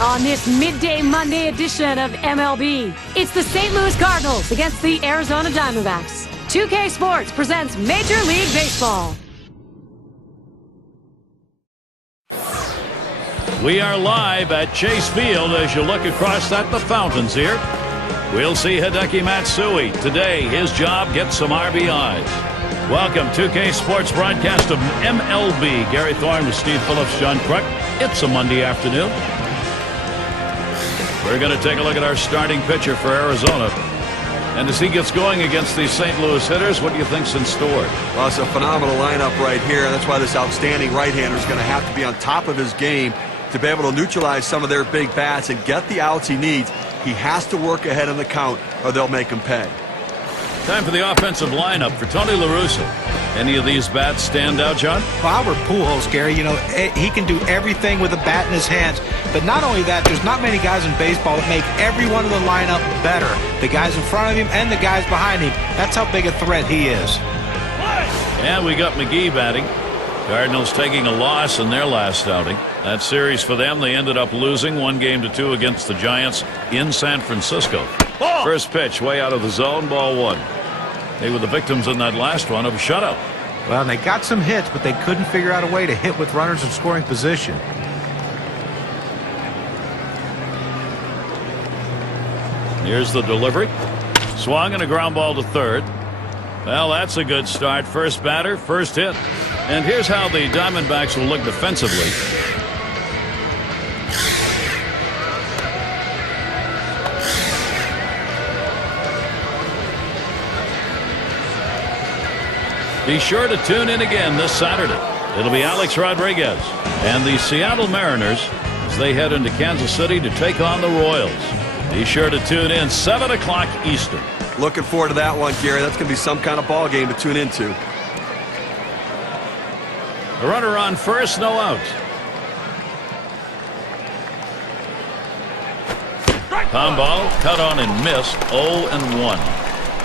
On this midday Monday edition of MLB, it's the St. Louis Cardinals against the Arizona Diamondbacks. 2K Sports presents Major League Baseball. We are live at Chase Field as you look across at the fountains here. We'll see Hideki Matsui. Today, his job gets some RBIs. Welcome, 2K Sports broadcast of MLB. Gary Thorne with Steve Phillips, John Kruk. It's a Monday afternoon. We're going to take a look at our starting pitcher for Arizona. And as he gets going against these St. Louis hitters, what do you think's in store? Well, it's a phenomenal lineup right here. And that's why this outstanding right-hander is going to have to be on top of his game to be able to neutralize some of their big bats and get the outs he needs. He has to work ahead in the count or they'll make him pay. Time for the offensive lineup for Tony La Russa. Any of these bats stand out, John? Well, Albert Pujols, Gary, you know, he can do everything with a bat in his hands. But not only that, there's not many guys in baseball that make every one of the lineup better. The guys in front of him and the guys behind him. That's how big a threat he is. And we got McGee batting. Cardinals taking a loss in their last outing. That series for them, they ended up losing 1-2 against the Giants in San Francisco. First pitch way out of the zone, ball one. They were the victims in that last one of a shutout. Well, and they got some hits, but they couldn't figure out a way to hit with runners in scoring position. Here's the delivery. Swung and a ground ball to third. Well, that's a good start. First batter, first hit. And here's how the Diamondbacks will look defensively. Be sure to tune in again this Saturday. It'll be Alex Rodriguez and the Seattle Mariners as they head into Kansas City to take on the Royals. Be sure to tune in 7 o'clock Eastern. Looking forward to that one, Gary. That's going to be some kind of ball game to tune into. A runner on first, no out. Palm ball cut on and missed. 0-1.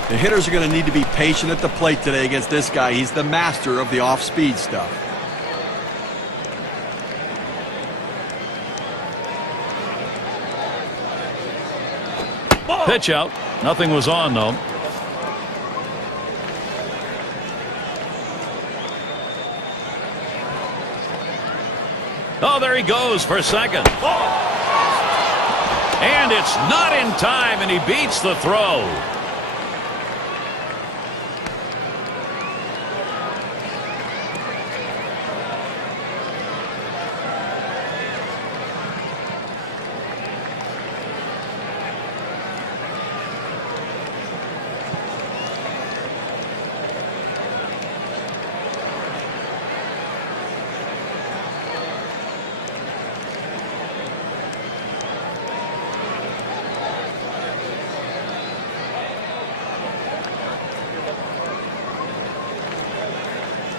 The hitters are going to need to be patient at the plate today against this guy. He's the master of the off-speed stuff. Pitch out. Nothing was on, though. Oh, there he goes for second. And it's not in time, and he beats the throw.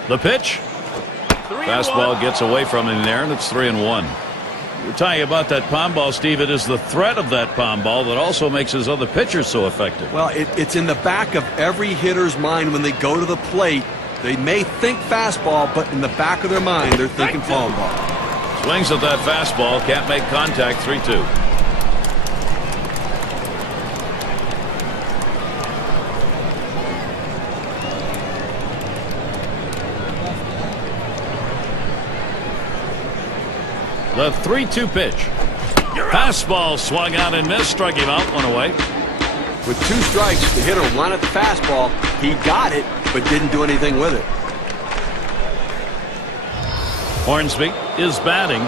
The pitch. Fastball gets away from him there, and it's 3-1. We're telling you about that palm ball, Steve. It is the threat of that palm ball that also makes his other pitchers so effective. Well, it's in the back of every hitter's mind when they go to the plate. They may think fastball, but in the back of their mind, they're thinking palm ball. Swings at that fastball. Can't make contact. 3-2. The 3-2 pitch. Fastball swung out and missed. Struck him out. One away. With 2 strikes, the hitter wanted the fastball. He got it, but didn't do anything with it. Hornsby is batting.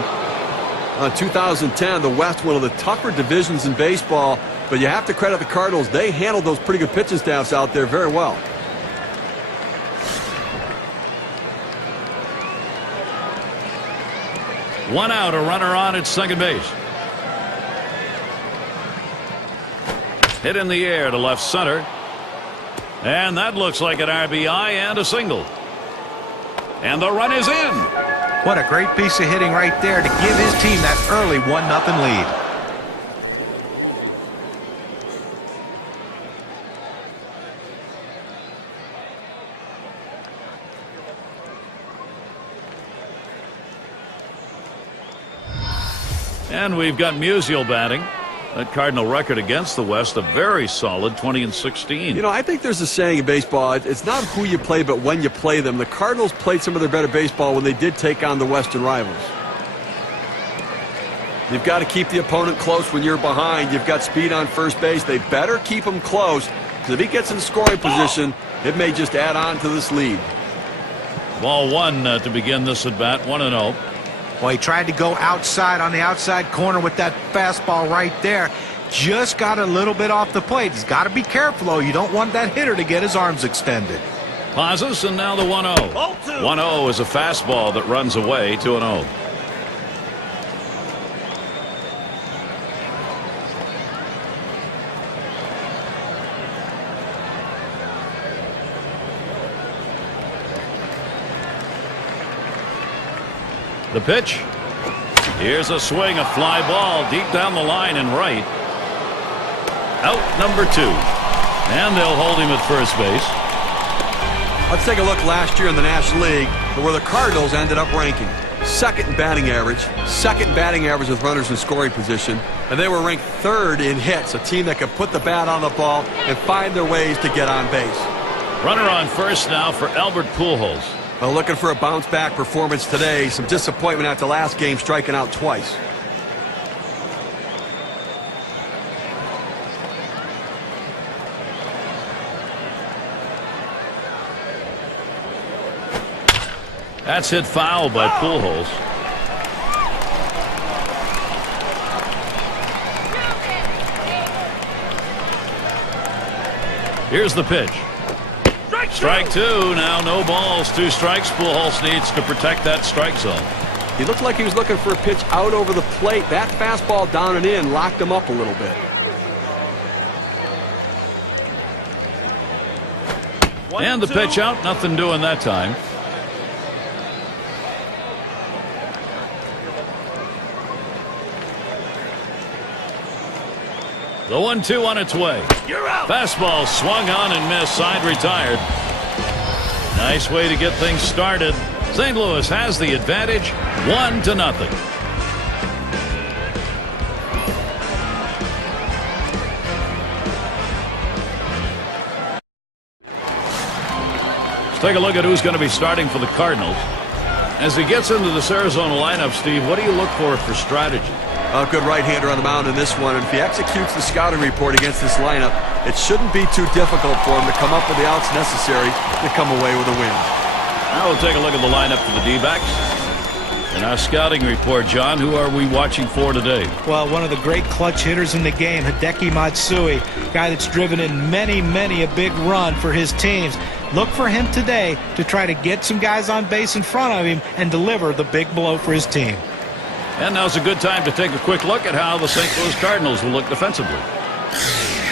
2010, the West, one of the tougher divisions in baseball, but you have to credit the Cardinals. They handled those pretty good pitching staffs out there very well. One out, a runner on at second base. Hit in the air to left center. And that looks like an RBI and a single. And the run is in. What a great piece of hitting right there to give his team that early 1-0 lead. And we've got Musial batting. That Cardinal record against the West, a very solid 20-16. You know, I think there's a saying in baseball, it's not who you play, but when you play them. The Cardinals played some of their better baseball when they did take on the Western rivals. You've got to keep the opponent close when you're behind. You've got speed on first base. They better keep him close, because if he gets in scoring position, it may just add on to this lead. Ball one to begin this at bat, 1-0. Well, he tried to go outside on the outside corner with that fastball right there. Just got a little bit off the plate. He's got to be careful, though. You don't want that hitter to get his arms extended. Pauses, and now the 1-0. 1-0 is a fastball that runs away, 2-0. The pitch. Here's a swing, a fly ball deep down the line and right. Out number 2. And they'll hold him at first base. Let's take a look last year in the National League where the Cardinals ended up ranking. Second in batting average with runners in scoring position, and they were ranked 3rd in hits, a team that could put the bat on the ball and find their ways to get on base. Runner on first now for Albert Pujols. Well, looking for a bounce-back performance today. Some disappointment after last game, striking out twice. That's hit foul by Pujols. Here's the pitch. Strike 2. Now no balls, 2 strikes. Pujols needs to protect that strike zone. He looked like he was looking for a pitch out over the plate. That fastball down and in locked him up a little bit. And the pitch out. Nothing doing that time. The 1-2 on its way. Fastball swung on and missed. Side retired. Nice way to get things started. St. Louis has the advantage, 1-0. Let's take a look at who's going to be starting for the Cardinals. As he gets into this Arizona lineup, Steve, what do you look for strategy? A good right-hander on the mound in this one, and if he executes the scouting report against this lineup, it shouldn't be too difficult for him to come up with the outs necessary to come away with a win. Now we'll take a look at the lineup for the D-backs. In our scouting report, John, who are we watching for today? Well, one of the great clutch hitters in the game, Hideki Matsui, guy that's driven in many a big run for his teams. Look for him today to try to get some guys on base in front of him and deliver the big blow for his team. And now's a good time to take a quick look at how the St. Louis Cardinals will look defensively.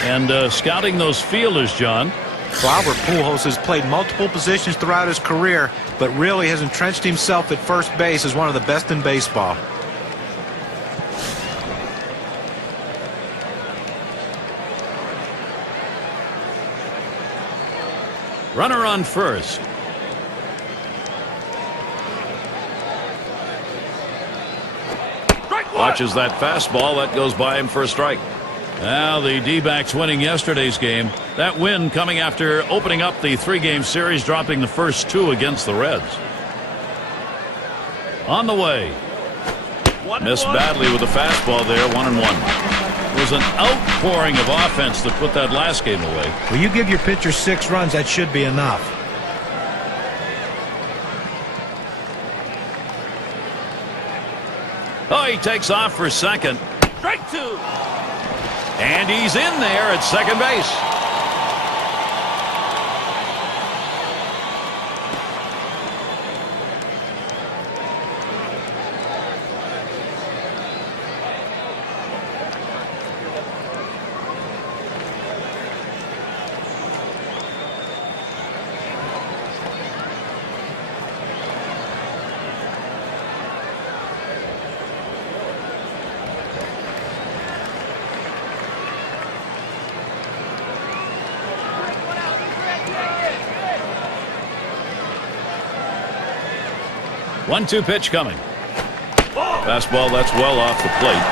And scouting those fielders, John. Well, Albert Pujols has played multiple positions throughout his career, but really has entrenched himself at first base as one of the best in baseball. Runner on first. Watches that fastball. That goes by him for a strike. Now the D-backs winning yesterday's game. That win coming after opening up the 3-game series, dropping the first 2 against the Reds. On the way. Missed badly with the fastball there, 1-1. It was an outpouring of offense that put that last game away. Well, you give your pitcher 6 runs, that should be enough. Oh, he takes off for second. Strike 2. And he's in there at second base. One-two pitch coming. Fastball that's well off the plate.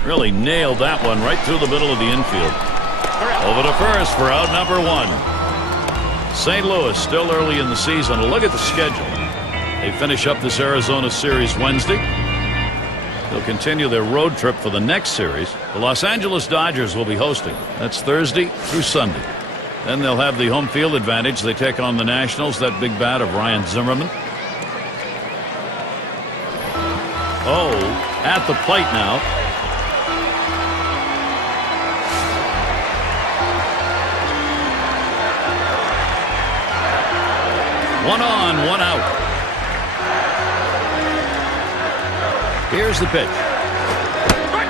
2-2. Really nailed that one right through the middle of the infield. Over to first for out number 1. St. Louis still early in the season. A look at the schedule. They finish up this Arizona series Wednesday. They'll continue their road trip for the next series. The Los Angeles Dodgers will be hosting. That's Thursday through Sunday. Then they'll have the home field advantage. They take on the Nationals. That big bat of Ryan Zimmerman. Oh, at the plate now. One on, one out. Here's the pitch.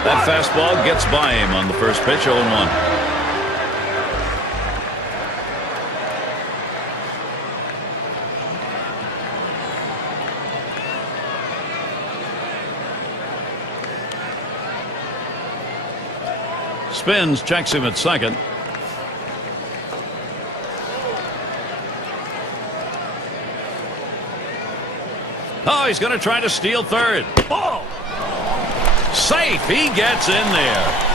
That fastball gets by him on the first pitch, 0-1. Spins, checks him at second. Oh, he's going to try to steal third. Ball. Safe. He gets in there.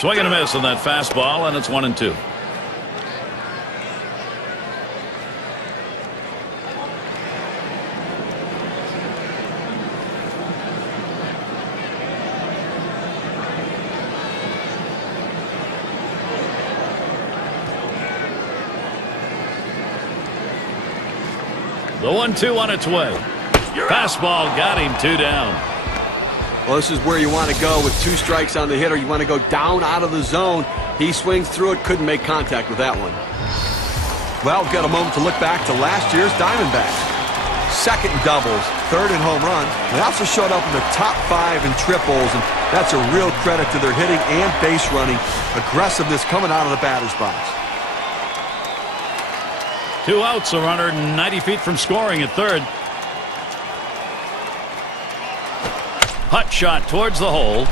Swing and a miss on that fastball, and it's 1-2. The 1-2 on its way. Fastball got him 2 down. Well, this is where you want to go with 2 strikes on the hitter. You want to go down out of the zone. He swings through it, couldn't make contact with that one. Well, we've got a moment to look back to last year's Diamondbacks. Second in doubles, third in home runs. They also showed up in the top 5 in triples, and that's a real credit to their hitting and base running. Aggressiveness coming out of the batter's box. 2 outs, a runner 90 feet from scoring at third. Hut shot towards the hole.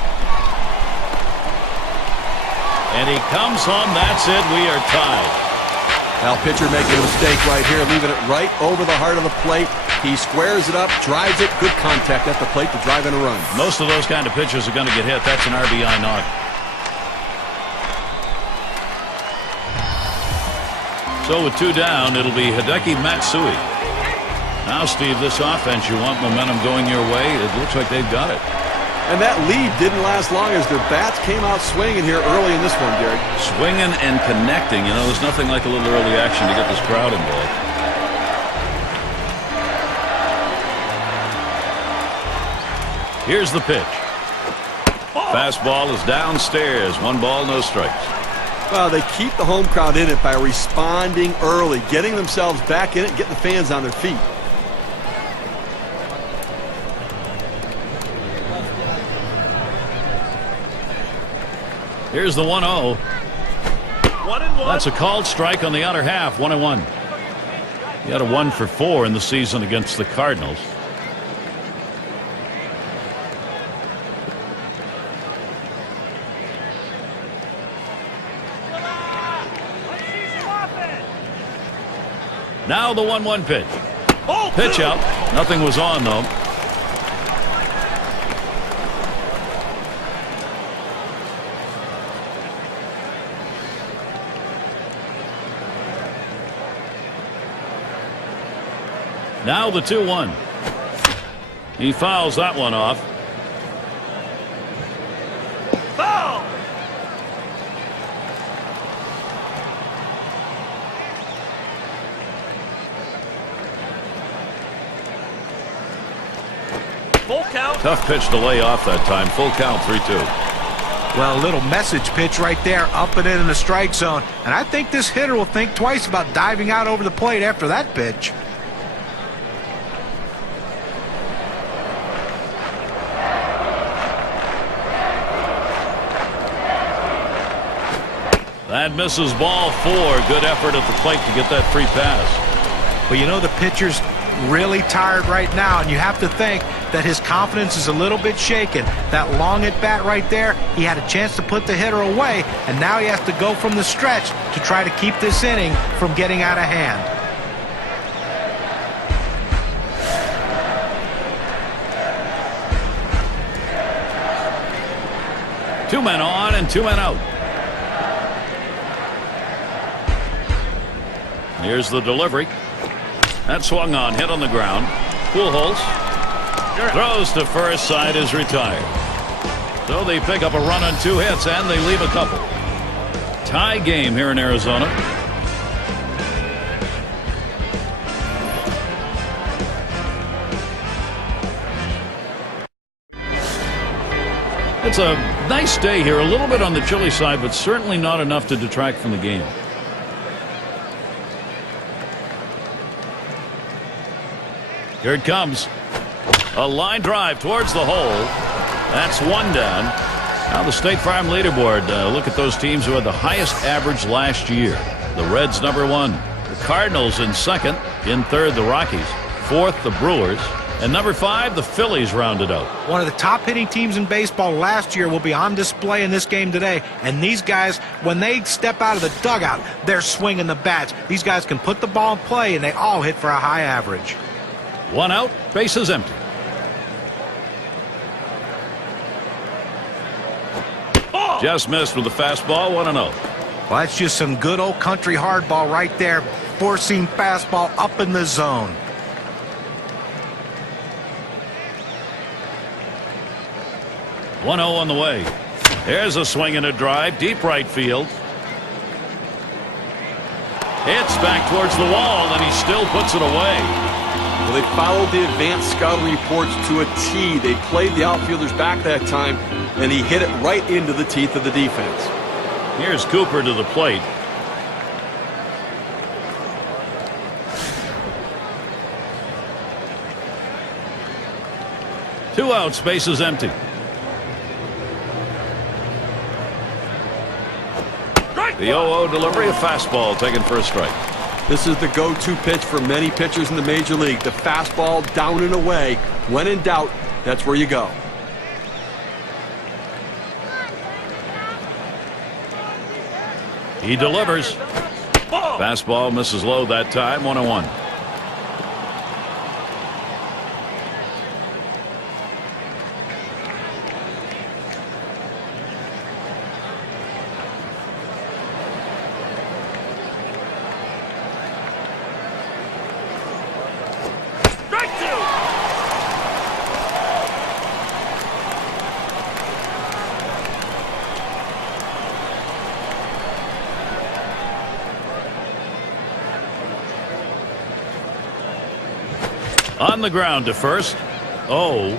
And he comes home. That's it. We are tied. Now, pitcher making a mistake right here, leaving it right over the heart of the plate. He squares it up, drives it. Good contact at the plate to drive in a run. Most of those kind of pitchers are going to get hit. That's an RBI knock. So with 2 down, it'll be Hideki Matsui. Now, Steve, this offense, you want momentum going your way. It looks like they've got it. And that lead didn't last long as their bats came out swinging here early in this one, Gary. Swinging and connecting. You know, there's nothing like a little early action to get this crowd involved. Here's the pitch. Fastball is downstairs. 1 ball, no strikes. Well, they keep the home crowd in it by responding early, getting themselves back in it, getting the fans on their feet. Here's the 1-0. 1-1. That's a called strike on the outer half. 1-1. He had a 1 for 4 in the season against the Cardinals. Now the 1-1 pitch. Pitch out. Nothing was on, though. Now the 2-1. He fouls that one off. Foul. Full count. Tough pitch to lay off that time. Full count, 3-2. Well, a little message pitch right there, up and in the strike zone. And I think this hitter will think twice about diving out over the plate after that pitch. That misses ball 4. Good effort at the plate to get that free pass. But you know, the pitcher's really tired right now, and you have to think that his confidence is a little bit shaken. That long at bat right there, he had a chance to put the hitter away, and now he has to go from the stretch to try to keep this inning from getting out of hand. Two men on and 2 men out. Here's the delivery. That swung on, hit on the ground. Pujols throws to first, side is retired. So they pick up a run on 2 hits, and they leave a couple. Tie game here in Arizona. It's a nice day here, a little bit on the chilly side, but certainly not enough to detract from the game. Here it comes. A line drive towards the hole. That's 1 down. Now the State Farm leaderboard. Look at those teams who had the highest average last year. The Reds, number 1. The Cardinals in 2nd. In 3rd, the Rockies. 4th, the Brewers. And number 5, the Phillies rounded out. One of the top hitting teams in baseball last year will be on display in this game today. And these guys, when they step out of the dugout, they're swinging the bats. These guys can put the ball in play, and they all hit for a high average. 1 out, bases empty. Just missed with the fastball, 1-0. Well, that's just some good old country hardball right there. Four-seam fastball up in the zone. One 0 on the way. There's a swing and a drive, deep right field. Hits back towards the wall, and he still puts it away. Well, they followed the advanced scouting reports to a T. They played the outfielders back that time, and he hit it right into the teeth of the defense. Here's Cooper to the plate. Two outs, bases empty. The 0-0 delivery, a fastball taken for a strike. This is the go-to pitch for many pitchers in the major league. The fastball down and away. When in doubt, that's where you go. He delivers. Fastball misses low that time, 1-1. On the ground to first. Oh.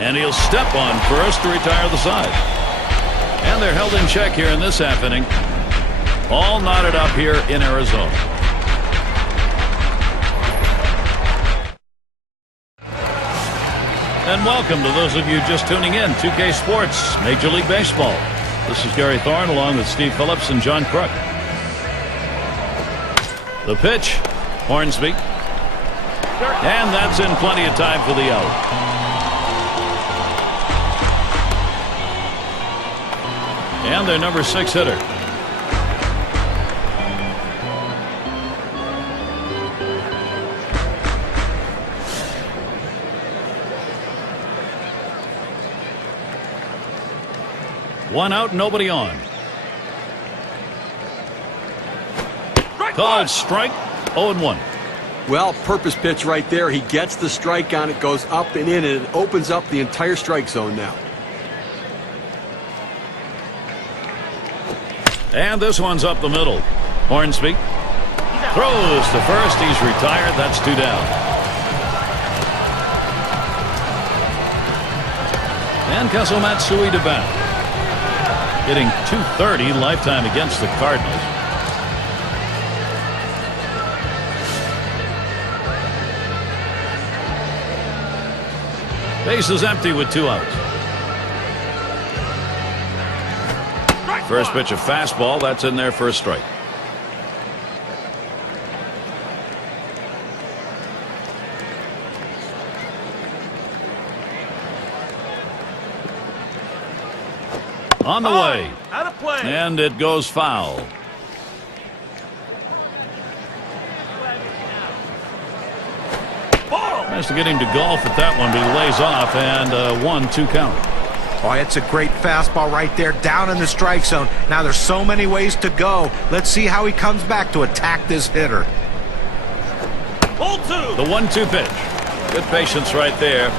And he'll step on first to retire the side. And they're held in check here in this half inning. All knotted up here in Arizona. And welcome to those of you just tuning in. 2K Sports, Major League Baseball. This is Gary Thorne along with Steve Phillips and John Crook. The pitch. Hornsby. And that's in plenty of time for the out. And their number 6 hitter. One out, nobody on. Called strike, 0-1. Well, purpose pitch right there. He gets the strike on it, goes up and in, and it opens up the entire strike zone now. And this one's up the middle. Hornsby throws to first. He's retired. That's 2 down. And Matsui to bat. Hitting .230 lifetime against the Cardinals. Base is empty with 2 outs. First pitch, a fastball. That's in there for a strike. On the way. Out of play. And it goes foul. Has to get him to golf at that one, but he lays off, and 1-2 count. Oh, it's a great fastball right there down in the strike zone. Now there's so many ways to go. Let's see how he comes back to attack this hitter. Ball 2. The 1-2 pitch. Good patience right there.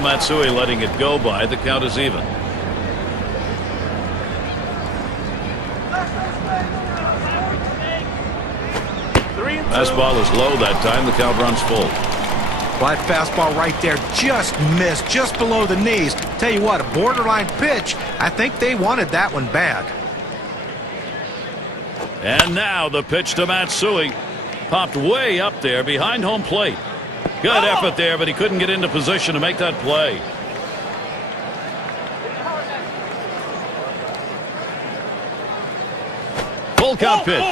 Matsui letting it go by. The count is even. Fastball is low that time. The count runs full. Well, that fastball right there just missed, just below the knees. Tell you what, a borderline pitch. I think they wanted that one bad. And now the pitch to Matsui. Popped way up there behind home plate. Good effort there, but he couldn't get into position to make that play. Full count pitch.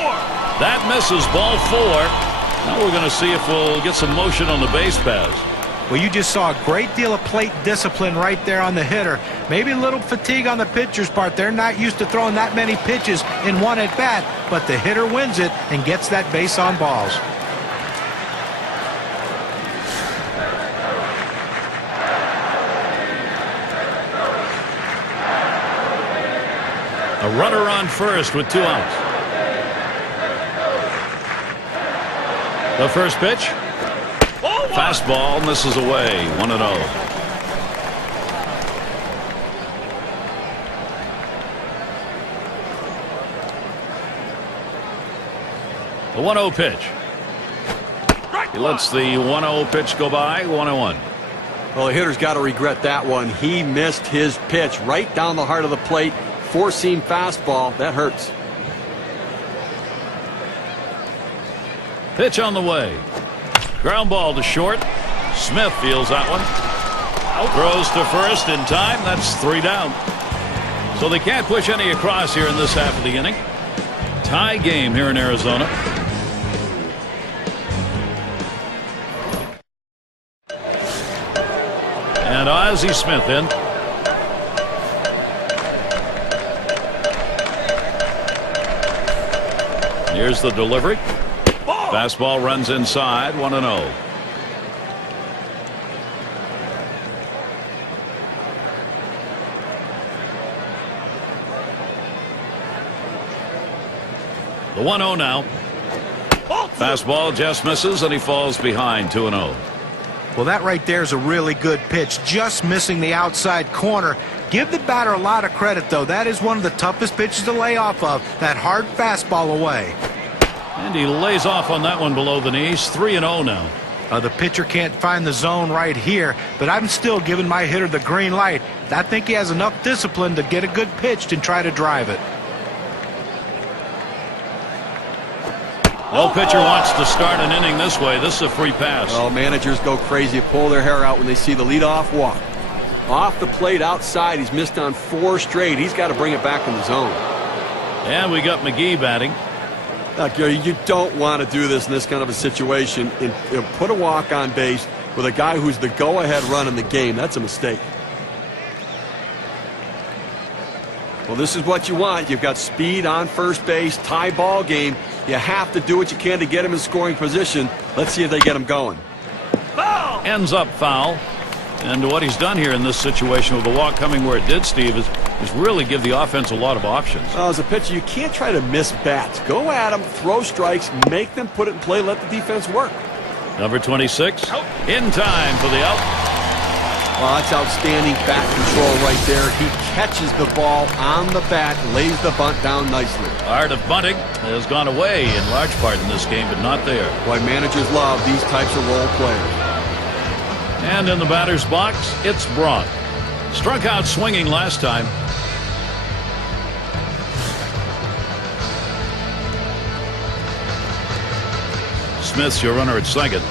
That misses, ball 4. Now we're going to see if we'll get some motion on the base paths. Well, you just saw a great deal of plate discipline right there on the hitter. Maybe a little fatigue on the pitcher's part. They're not used to throwing that many pitches in one at bat, but the hitter wins it and gets that base on balls. A runner on first with 2 outs. The first pitch. Fastball misses away. 1-0. The 1-0 pitch. He lets the 1-0 pitch go by. 1-1. Well, the hitter's got to regret that one. He missed his pitch right down the heart of the plate. Four-seam fastball. That hurts. Pitch on the way. Ground ball to short. Smith fields that one. Throws to first in time. That's 3 down. So they can't push any across here in this half of the inning. Tie game here in Arizona. And Ozzie Smith in. Here's the delivery. Fastball runs inside. 1-0. The 1-0 now. Fastball just misses, and he falls behind. 2-0. Well, that right there is a really good pitch, just missing the outside corner. Give the batter a lot of credit, though. That is one of the toughest pitches to lay off of, that hard fastball away. And he lays off on that one below the knees. 3-0 now. The pitcher can't find the zone right here, but I'm still giving my hitter the green light. I think he has enough discipline to get a good pitch and try to drive it. No pitcher wants to start an inning this way. This is a free pass. Well, managers go crazy, pull their hair out when they see the leadoff walk. Off the plate outside, he's missed on 4 straight. He's got to bring it back in the zone. And we got McGee batting. Look, you don't want to do this in this kind of a situation. Put a walk on base with a guy who's the go-ahead run in the game. That's a mistake. Well, this is what you want. You've got speed on first base, tie ball game. You have to do what you can to get him in scoring position. Let's see if they get him going. Foul! Ends up foul. And what he's done here in this situation with the walk coming where it did, Steve, is really give the offense a lot of options. As a pitcher, you can't try to miss bats. Go at them, throw strikes, make them put it in play, let the defense work. Number 26, in time for the out. Well, that's outstanding bat control right there. He catches the ball on the bat, lays the bunt down nicely. Art of bunting has gone away in large part in this game, but not there. Boy, managers love these types of role players. And in the batter's box, it's Braun. Struck out swinging last time. Smith's your runner at second.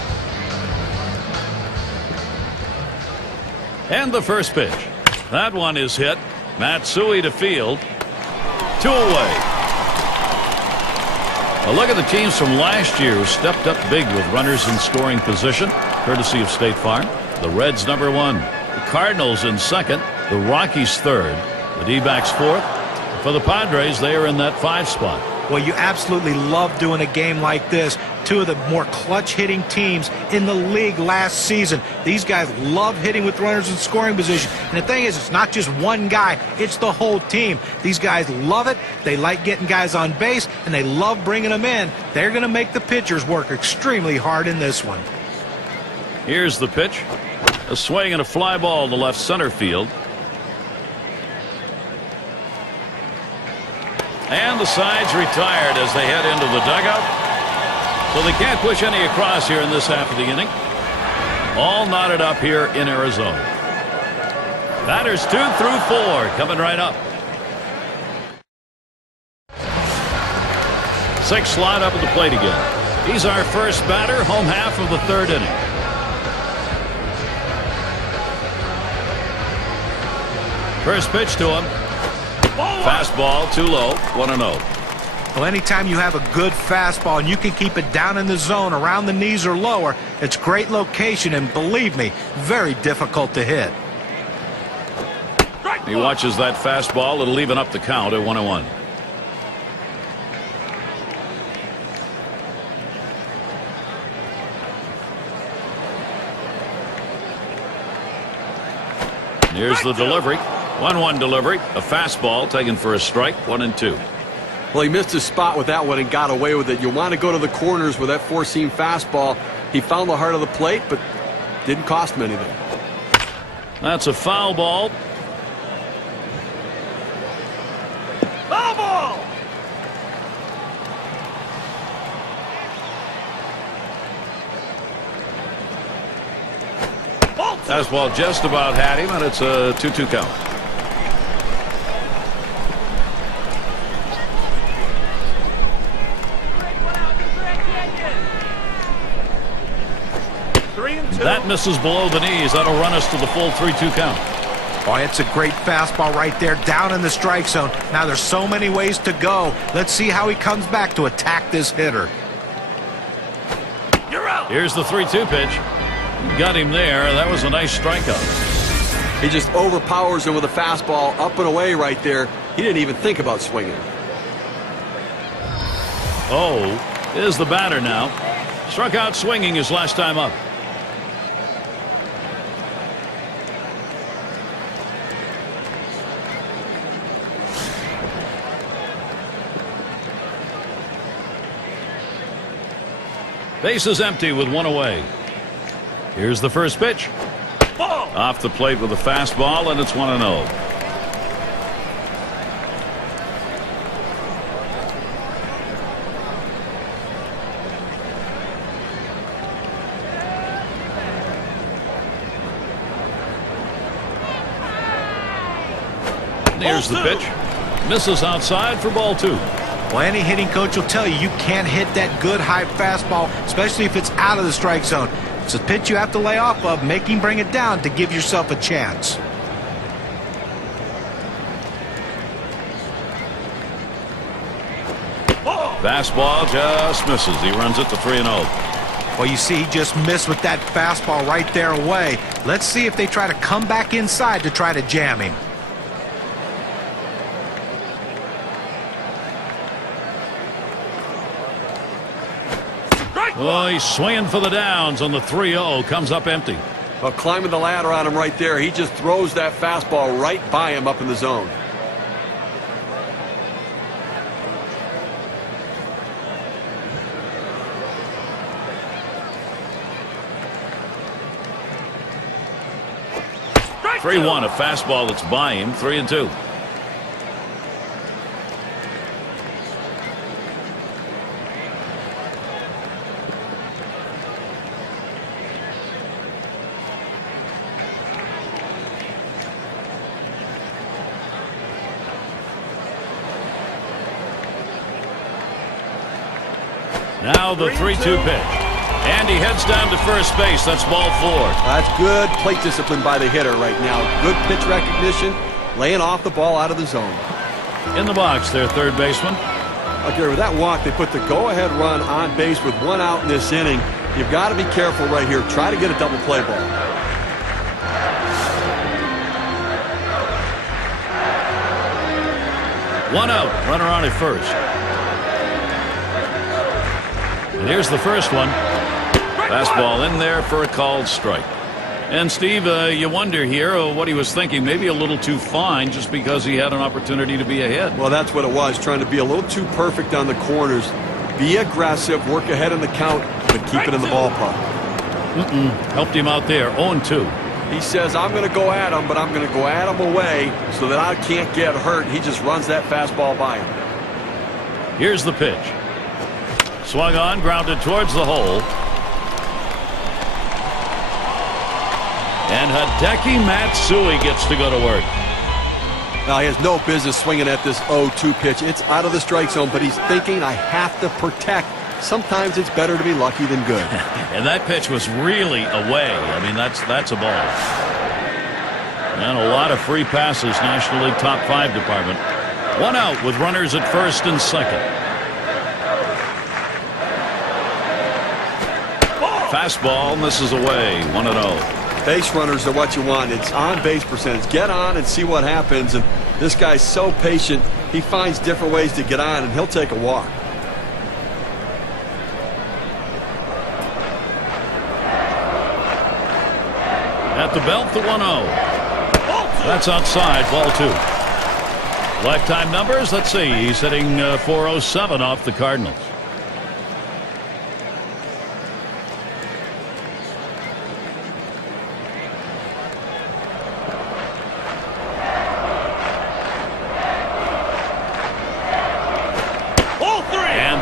And the first pitch. That one is hit. Matsui to field. 2 away. A look at the teams from last year who stepped up big with runners in scoring position, courtesy of State Farm. The Reds #1. The Cardinals in second. The Rockies third. The D-backs fourth. For the Padres, they are in that 5 spot. Well, you absolutely love doing a game like this. Two of the more clutch hitting teams in the league last season. These guys love hitting with runners in scoring position. And the thing is, it's not just one guy, it's the whole team. These guys love it. They like getting guys on base, and they love bringing them in. They're going to make the pitchers work extremely hard in this one. Here's the pitch. A swing and a fly ball to left center field. And the side's retired as they head into the dugout. So they can't push any across here in this half of the inning. All knotted up here in Arizona. Batters 2 through 4 coming right up. 6 slot up at the plate again. He's our first batter, home half of the 3rd inning. First pitch to him. Fastball too low, 1-0. Well, anytime you have a good fastball and you can keep it down in the zone around the knees or lower, it's great location, and believe me, very difficult to hit. He watches that fastball. It'll even up the count at 1-1. Here's the delivery. 1-1 delivery. A fastball taken for a strike. 1-2. Well, he missed his spot with that one and got away with it. You want to go to the corners with that 4-seam fastball. He found the heart of the plate, but didn't cost him anything. That's a foul ball. Foul ball! Fastball just about had him, and it's a 2-2 count. That misses below the knees. That'll run us to the full 3-2 count. Oh, it's a great fastball right there down in the strike zone. Now there's so many ways to go. Let's see how he comes back to attack this hitter. You're out. Here's the 3-2 pitch. Got him there. That was a nice strikeout. He just overpowers him with a fastball up and away right there. He didn't even think about swinging. Oh, is the batter now. Struck out swinging his last time up. Base is empty with 1 away. Here's the first pitch. Ball. Off the plate with a fastball, and it's 1-0. Here's the pitch. Misses outside for ball 2. Well, any hitting coach will tell you can't hit that good high fastball, especially if it's out of the strike zone. It's a pitch you have to lay off of, make him bring it down to give yourself a chance. Fastball just misses. He runs it to 3-0. Well, you see, he just missed with that fastball right there away. Let's see if they try to come back inside to try to jam him. Oh, he's swinging for the downs on the 3-0. Comes up empty. Well, climbing the ladder on him right there. He just throws that fastball right by him up in the zone. Strike 3-1, a fastball that's by him. 3-2. Now the 3-2 pitch. And he heads down to first base. That's ball 4. That's good plate discipline by the hitter right now. Good pitch recognition, laying off the ball out of the zone. In the box, their third baseman. Okay, with that walk, they put the go-ahead run on base with 1 out in this inning. You've got to be careful right here. Try to get a double play ball. One out, runner on at first. And here's the first one. Fastball in there for a called strike. And Steve, you wonder here what he was thinking. Maybe a little too fine just because he had an opportunity to be ahead. Well, that's what it was, trying to be a little too perfect on the corners. Be aggressive, work ahead in the count, but keep it in the ballpark. Helped him out there, 0-2. He says, I'm going to go at him, but I'm going to go at him away so that I can't get hurt. He just runs that fastball by him. Here's the pitch. Swung on, grounded towards the hole. And Hideki Matsui gets to go to work. Now, he has no business swinging at this 0-2 pitch. It's out of the strike zone, but he's thinking, I have to protect. Sometimes it's better to be lucky than good. And that pitch was really away. I mean, that's a ball. And a lot of free passes, National League top 5 department. 1 out with runners at first and second. Fastball misses away, 1-0. Base runners are what you want. It's on base percentage. Get on and see what happens. And this guy's so patient. He finds different ways to get on, and he'll take a walk. At the belt, the 1-0. That's outside, ball 2. Lifetime numbers, let's see. He's hitting .407 off the Cardinals.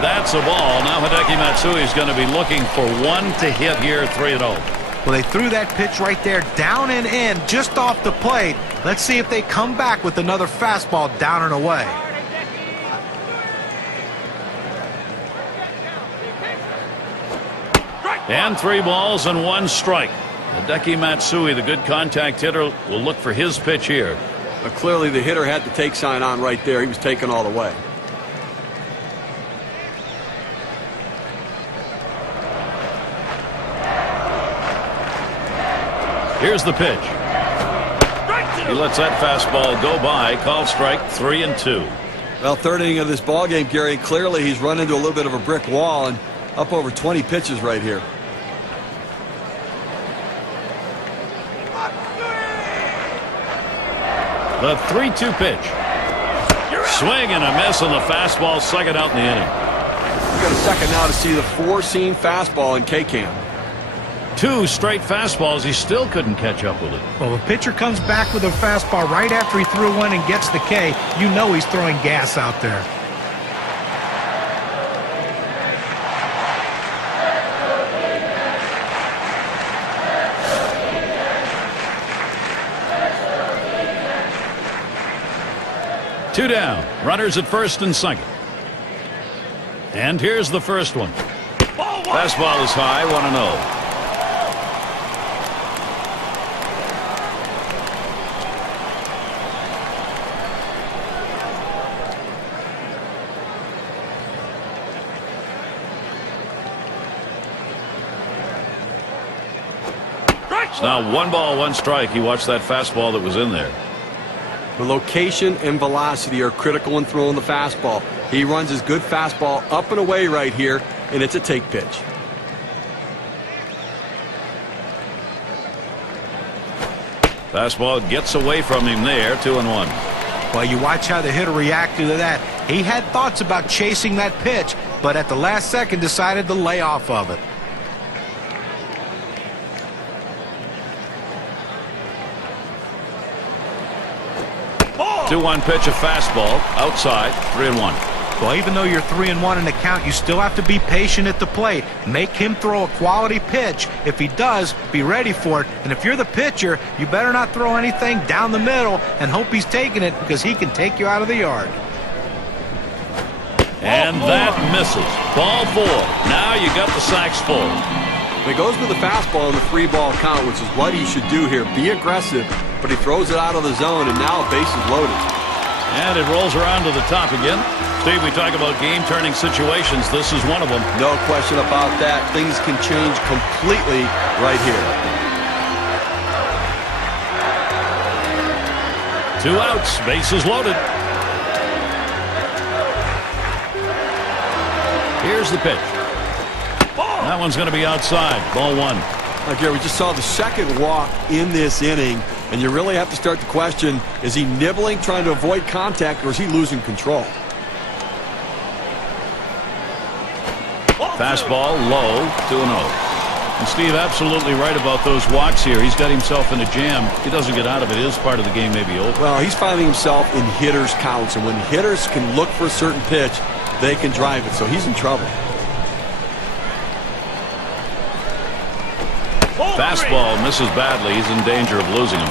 That's a ball. Now Hideki Matsui is going to be looking for one to hit here, 3-0. Well, they threw that pitch right there down and in just off the plate. Let's see if they come back with another fastball down and away. And 3 balls and 1 strike. Hideki Matsui, the good contact hitter, will look for his pitch here. But clearly the hitter had the take sign on right there. He was taken all the way. Here's the pitch. He lets that fastball go by. Called strike, 3-2. Well, third inning of this ball game, Gary, clearly he's run into a little bit of a brick wall and up over 20 pitches right here. The 3-2 pitch. Swing and a miss on the fastball, second out in the inning. We've got a second now to see the 4-seam fastball in K-Cam. 2 straight fastballs. He still couldn't catch up with it. Well, if a pitcher comes back with a fastball right after he threw one and gets the K, you know he's throwing gas out there. Two down. Runners at first and second. And here's the first one. Fastball is high, 1-0. It's now 1 ball, 1 strike. He watched that fastball that was in there. The location and velocity are critical in throwing the fastball. He runs his good fastball up and away right here, and it's a take pitch. Fastball gets away from him there, 2-1. Well, you watch how the hitter reacted to that. He had thoughts about chasing that pitch, but at the last second decided to lay off of it. 2-1 pitch, a fastball, outside, 3-1. Well, even though you're 3-1 in the count, you still have to be patient at the plate. Make him throw a quality pitch. If he does, be ready for it. And if you're the pitcher, you better not throw anything down the middle and hope he's taking it, because he can take you out of the yard. And that misses. Ball 4. Now you got the sacks full. He goes with the fastball in the 3-ball count, which is what he should do here. Be aggressive, but he throws it out of the zone, and now base is loaded. And it rolls around to the top again. Steve, we talk about game-turning situations. This is one of them. No question about that. Things can change completely right here. 2 outs. Bases loaded. Here's the pitch. That one's going to be outside. Ball 1. Gary, we just saw the second walk in this inning, and you really have to start to question, is he nibbling, trying to avoid contact, or is he losing control? Fastball low, 2-0. And Steve, absolutely right about those walks here. He's got himself in a jam. He doesn't get out of it. His part of the game may be over. Well, he's finding himself in hitters' counts, and when hitters can look for a certain pitch, they can drive it, so he's in trouble. Fastball misses badly. He's in danger of losing him.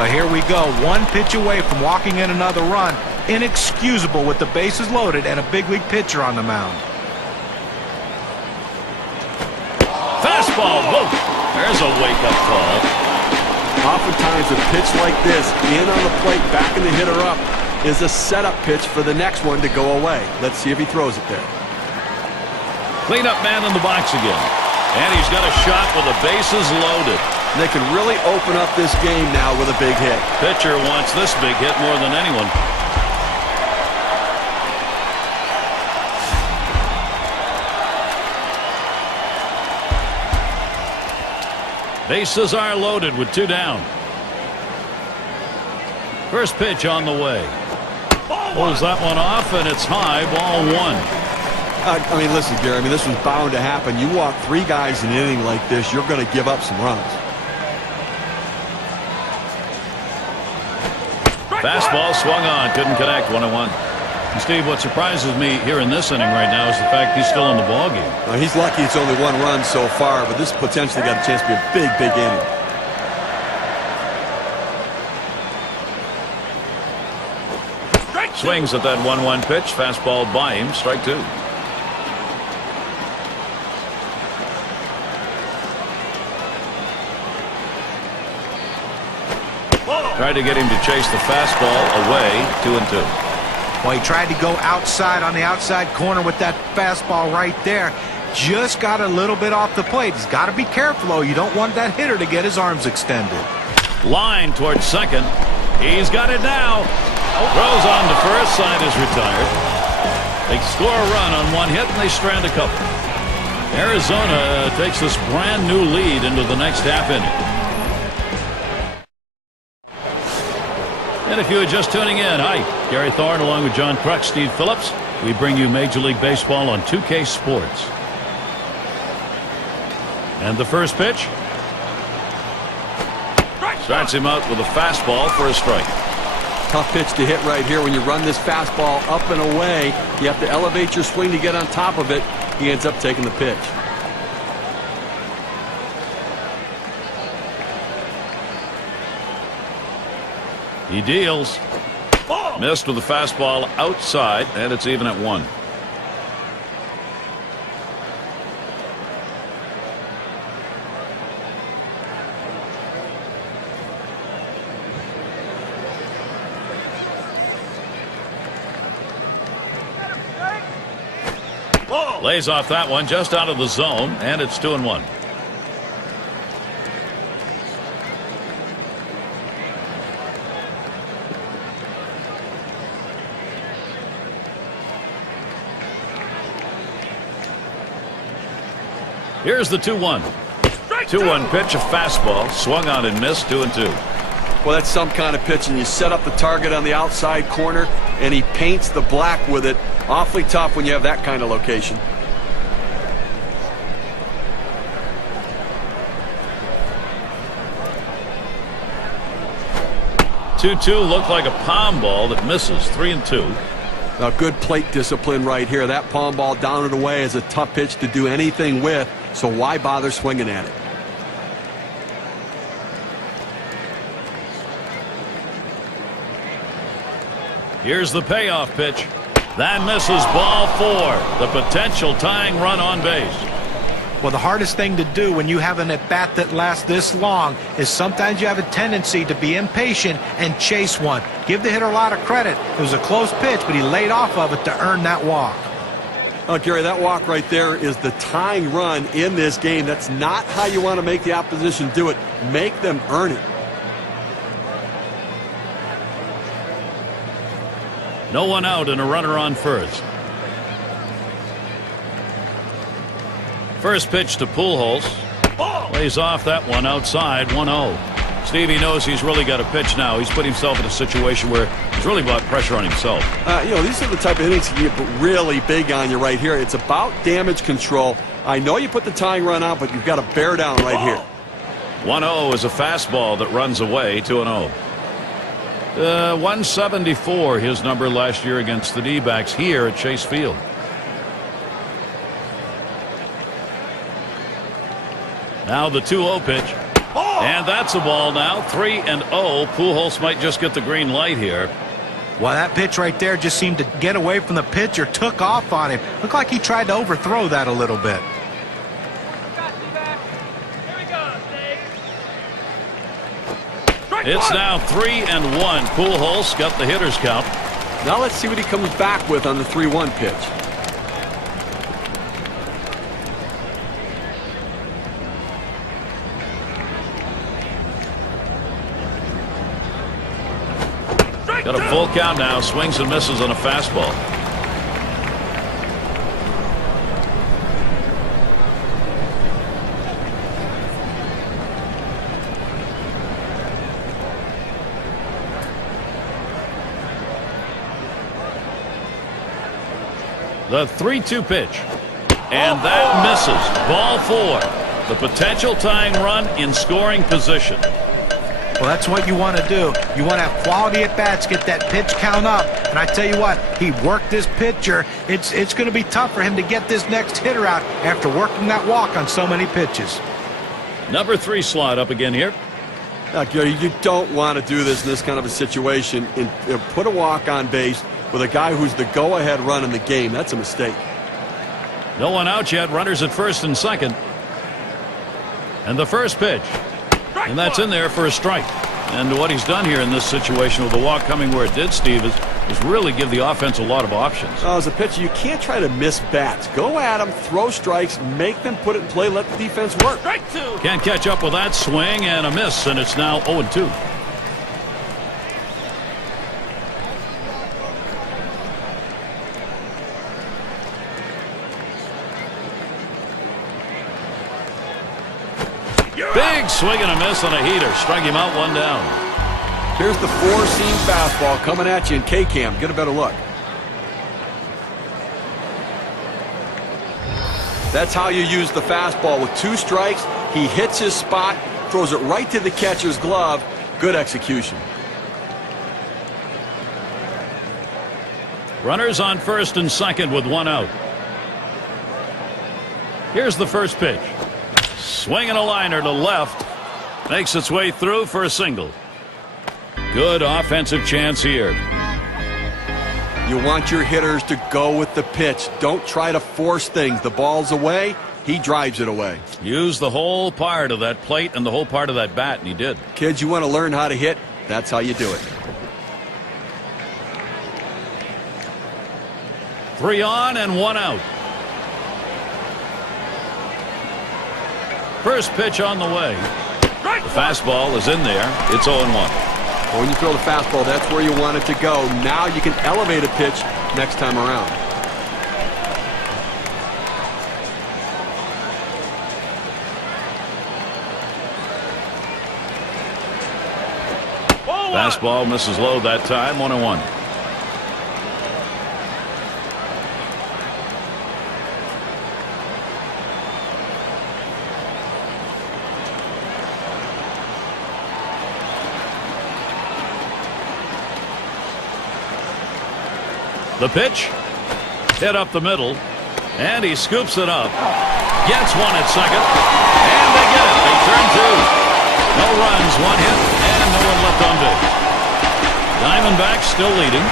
But here we go. One pitch away from walking in another run. Inexcusable with the bases loaded and a big league pitcher on the mound. Fastball. Whoa. There's a wake-up call. Oftentimes a pitch like this, in on the plate, backing the hitter up, is a setup pitch for the next one to go away. Let's see if he throws it there. Cleanup man in the box again. And he's got a shot with the bases loaded. They can really open up this game now with a big hit. Pitcher wants this big hit more than anyone. Bases are loaded with 2 down. First pitch on the way. Pulls that one off, and it's high. Ball 1. I mean, listen, Gary, this was bound to happen. You walk 3 guys in an inning like this, you're going to give up some runs. Fastball swung on, couldn't connect. 1-1. And Steve, what surprises me here in this inning right now is the fact he's still in the ballgame. He's lucky it's only 1 run so far, but this potentially got a chance to be a big, big inning. Swings at that 1-1 pitch. Fastball by him. Strike 2. Tried to get him to chase the fastball away. 2-2. Well, he tried to go outside on the outside corner with that fastball right there. Just got a little bit off the plate. He's got to be careful, though. You don't want that hitter to get his arms extended. Line towards second. He's got it now. Throws on to first. Side is retired. They score a run on 1 hit, and they strand a couple. Arizona takes this brand new lead into the next half inning. And if you are just tuning in, hi, Gary Thorne along with John Kruk, Steve Phillips. We bring you Major League Baseball on 2K Sports. And the first pitch starts him out with a fastball for a strike. Tough pitch to hit right here. When you run this fastball up and away, you have to elevate your swing to get on top of it. He ends up taking the pitch. He deals. Missed with the fastball outside, and it's even at 1. Lays off that one just out of the zone, and it's 2-1. Here's the 2-1. 2-1 pitch, a fastball, swung on and missed. 2-2. Well, that's some kind of pitch, and you set up the target on the outside corner, and he paints the black with it. Awfully tough when you have that kind of location. Two looked like a palm ball that misses. 3-2. A good plate discipline right here. That palm ball down and away is a tough pitch to do anything with, so why bother swinging at it? Here's the payoff pitch. That misses, ball 4. The potential tying run on base. Well, the hardest thing to do when you have an at-bat that lasts this long is sometimes you have a tendency to be impatient and chase one. Give the hitter a lot of credit. It was a close pitch, but he laid off of it to earn that walk. Oh, Gary, that walk right there is the tying run in this game. That's not how you want to make the opposition do it. Make them earn it. No one out and a runner on first. First pitch to Pujols. Lays off that one outside, 1-0. Stevie knows he's really got a pitch now. He's put himself in a situation where he's really brought pressure on himself. These are the type of innings you get really big on you right here. It's about damage control. I know you put the tying run out, but you've got to bear down right here. 1-0 is a fastball that runs away, 2-0. 174, his number last year against the D-backs here at Chase Field. Now the 2-0 pitch. And that's a ball now. 3-0. Pujols might just get the green light here. Well, that pitch right there just seemed to get away from the pitcher, took off on him. Looked like he tried to overthrow that a little bit. It's now 3-1. Pujols got the hitter's count. Now let's see what he comes back with on the 3-1 pitch. Got a full count now. Swings and misses on a fastball. The 3-2 pitch. And that misses. Ball 4. The potential tying run in scoring position. Well, that's what you want to do. You want to have quality at-bats, get that pitch count up. And I tell you what, he worked this pitcher. It's going to be tough for him to get this next hitter out after working that walk on so many pitches. Number 3 slot up again here. Now, Gary, you don't want to do this in this kind of a situation and put a walk on base with a guy who's the go-ahead run in the game. That's a mistake. No one out yet. Runners at first and second. And the first pitch. And that's in there for a strike. And what he's done here in this situation with the walk coming where it did, Steve, is really give the offense a lot of options. As a pitcher, you can't try to miss bats. Go at them, throw strikes, make them put it in play, let the defense work. Strike 2. Can't catch up with that swing and a miss, and it's now 0-2. Big swing and a miss on a heater. Strike him out, 1 down. Here's the 4-seam fastball coming at you in K-Cam. Get a better look. That's how you use the fastball. With 2 strikes, he hits his spot, throws it right to the catcher's glove. Good execution. Runners on first and second with 1 out. Here's the first pitch. Swinging a liner to left. Makes its way through for a single. Good offensive chance here. You want your hitters to go with the pitch. Don't try to force things. The ball's away. He drives it away. Use the whole part of that plate and the whole part of that bat, and he did. Kids, you want to learn how to hit? That's how you do it. 3 on and 1 out. First pitch on the way. The fastball is in there. It's 0-1. When you throw the fastball, that's where you want it to go. Now you can elevate a pitch next time around. Fastball misses low that time. 1-1. The pitch hit up the middle, and he scoops it up. Gets one at second, and they get it. They turn 2. No runs, 1 hit, and no one left on base. Diamondbacks still leading.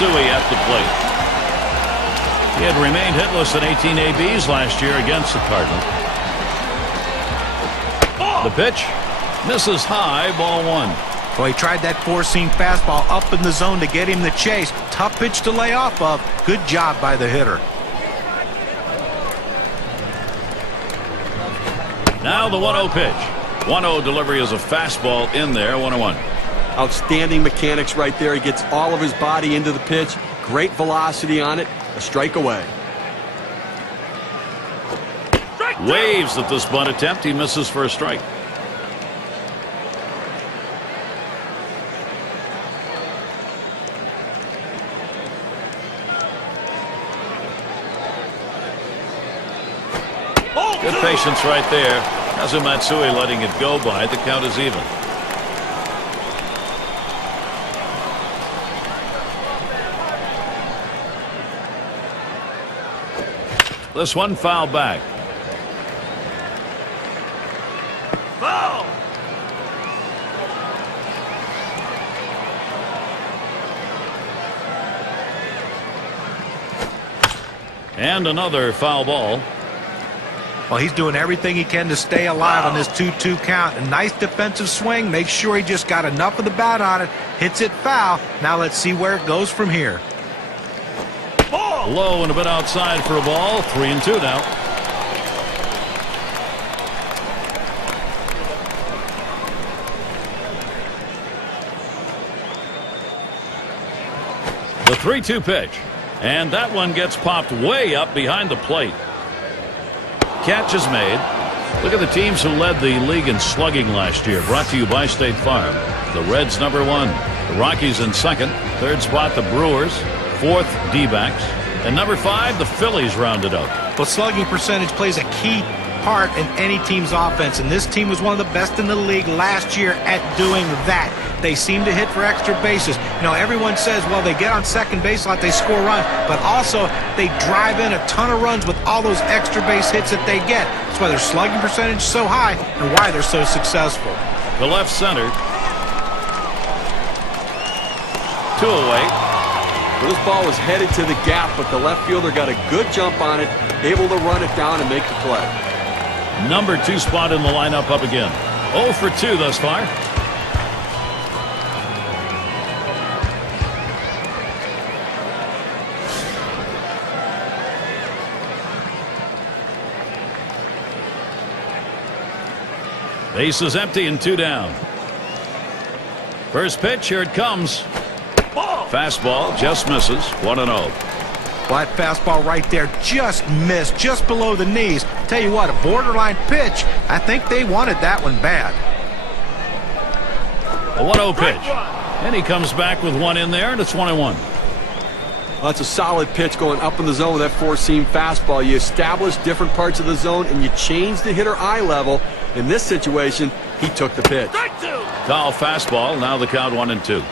Matsui at the plate. He had remained hitless in 18 ABs last year against the Cardinals. The pitch misses high, ball one. Well, he tried that four-seam fastball up in the zone to get him the chase. Tough pitch to lay off of. Good job by the hitter. Now the 1-0 pitch. 1-0 delivery is a fastball in there, 1-1. Outstanding mechanics right there. He gets all of his body into the pitch. Great velocity on it. A strike away. Waves at this bunt attempt. He misses for a strike. Good patience right there. Kazu Matsui letting it go by. The count is even. This one foul back. Foul! And another foul ball. Well, he's doing everything he can to stay alive on this 2-2 count. A nice defensive swing. Make sure he just got enough of the bat on it. Hits it foul. Now let's see where it goes from here. Ball! Low and a bit outside for a ball. 3-2 now. The 3-2 pitch. And that one gets popped way up behind the plate. Catch is made. Look at the teams who led the league in slugging last year. Brought to you by State Farm. The Reds #1. The Rockies in second. Third spot the Brewers. Fourth D-backs. And #5 the Phillies rounded out. Well, slugging percentage plays a key part in any team's offense, and this team was one of the best in the league last year at doing that. They seem to hit for extra bases. You know, everyone says, well, they get on second base like they score runs, but also they drive in a ton of runs with all those extra base hits that they get. That's why their slugging percentage is so high and why they're so successful. The left center. 2 away. Well, this ball was headed to the gap, but the left fielder got a good jump on it, able to run it down and make the play. #2 spot in the lineup up again. 0 for 2 thus far. Base is empty and 2 down. First pitch, here it comes. Ball! Fastball just misses. 1-0. Well, that fastball right there just missed, just below the knees. Tell you what, a borderline pitch. I think they wanted that one bad. A 1-0 pitch. And he comes back with one in there, and it's 1-1. Well, that's a solid pitch going up in the zone with that four-seam fastball. You establish different parts of the zone, and you change the hitter eye level. In this situation, he took the pitch. Strike 2! Foul fastball. Now the count 1-2.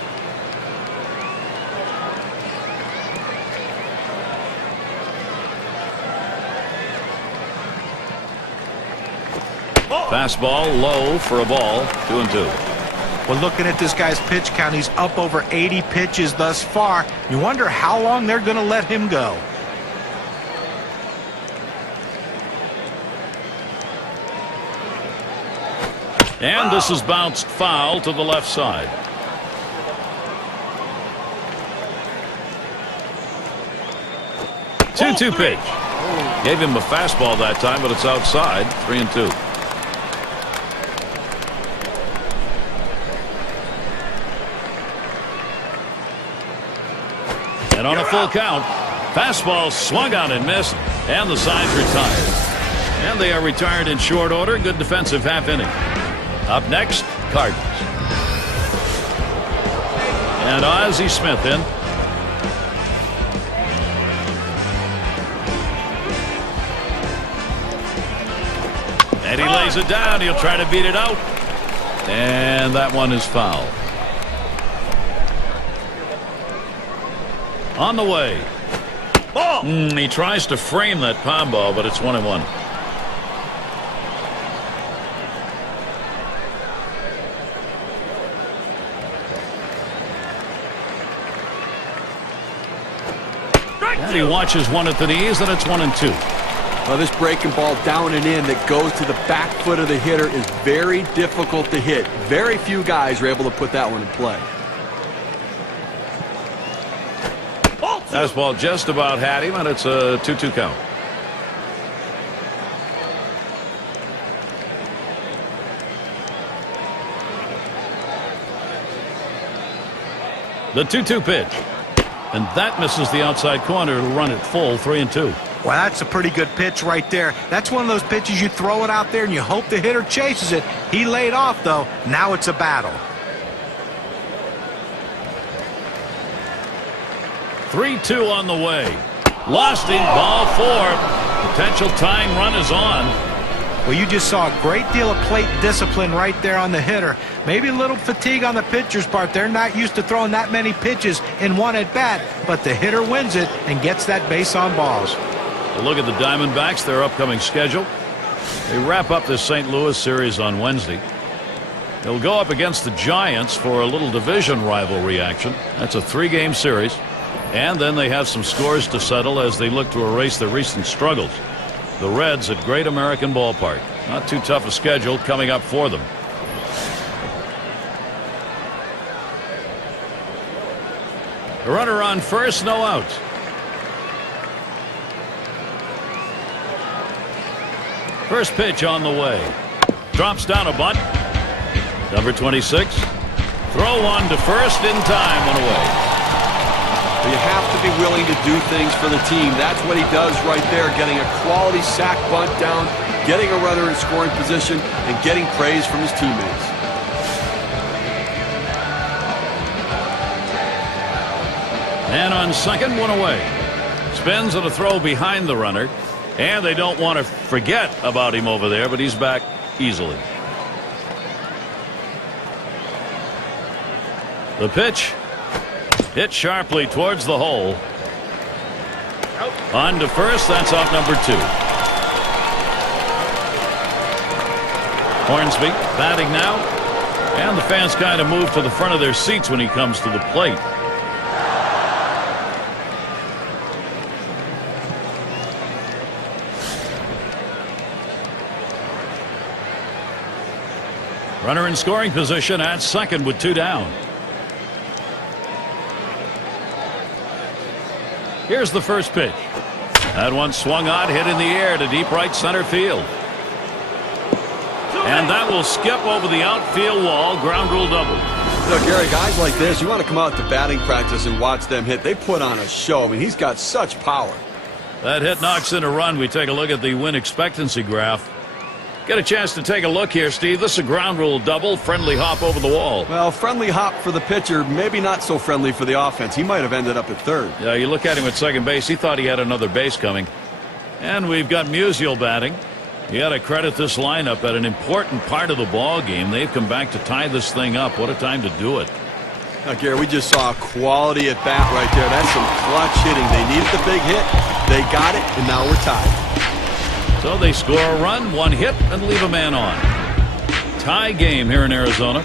Fastball low for a ball. 2-2. Well, looking at this guy's pitch count, he's up over 80 pitches thus far. You wonder how long they're going to let him go. And this is bounced foul to the left side. Ball 2-2 3. pitch. Gave him a fastball that time, but it's outside. 3-2. And on a full count, fastball swung on and missed, and the side's retired. And they are retired in short order. Good defensive half inning. Up next, Cardinals. And Ozzie Smith in. And he lays it down. He'll try to beat it out. And that one is foul. On the way. Ball! He tries to frame that palm ball, but it's 1-1. And he watches one at the knees, and it's 1-2. Well, this breaking ball down and in that goes to the back foot of the hitter is very difficult to hit. Very few guys are able to put that one in play. Fastball just about had him, and it's a 2-2 count. The 2-2 pitch. And that misses the outside corner to run it full 3-2. Well, that's a pretty good pitch right there. That's one of those pitches you throw it out there and you hope the hitter chases it. He laid off, though. Now it's a battle. 3-2 on the way. Lost him, ball 4. Potential tying run is on. Well, you just saw a great deal of plate discipline right there on the hitter. Maybe a little fatigue on the pitcher's part. They're not used to throwing that many pitches in one at bat, but the hitter wins it and gets that base on balls. A look at the Diamondbacks, their upcoming schedule. They wrap up this St. Louis series on Wednesday. They'll go up against the Giants for a little division rivalry action. That's a 3-game series. And then they have some scores to settle as they look to erase their recent struggles. The Reds at Great American Ballpark. Not too tough a schedule coming up for them. A runner on first, no outs. First pitch on the way. Drops down a bunt. Number 26. Throw one to first in time, one away. You have to be willing to do things for the team. That's what he does right there, getting a quality sac bunt down, getting a runner in scoring position, and getting praise from his teammates. And on second, one away. Spins and a throw behind the runner. And they don't want to forget about him over there, but he's back easily. The pitch. Hit sharply towards the hole. On to first, that's out number 2. Hornsby batting now. And the fans kind of move to the front of their seats when he comes to the plate. Runner in scoring position at second with 2 down. Here's the first pitch. That one swung on, hit in the air to deep right center field. And that will skip over the outfield wall. Ground rule double. You know, Gary, guys like this, you want to come out to batting practice and watch them hit. They put on a show. I mean, he's got such power. That hit knocks in a run. We take a look at the win expectancy graph. Get a chance to take a look here, Steve. This is a ground rule double. Friendly hop over the wall. Well, friendly hop for the pitcher, maybe not so friendly for the offense. He might have ended up at third. Yeah, you look at him at second base. He thought he had another base coming. And we've got Musial batting. You got to credit this lineup at an important part of the ball game. They've come back to tie this thing up. What a time to do it. Now, Gary, we just saw a quality at bat right there. That's some clutch hitting. They needed the big hit. They got it, and now we're tied. So they score a run, 1 hit, and leave a man on. Tie game here in Arizona.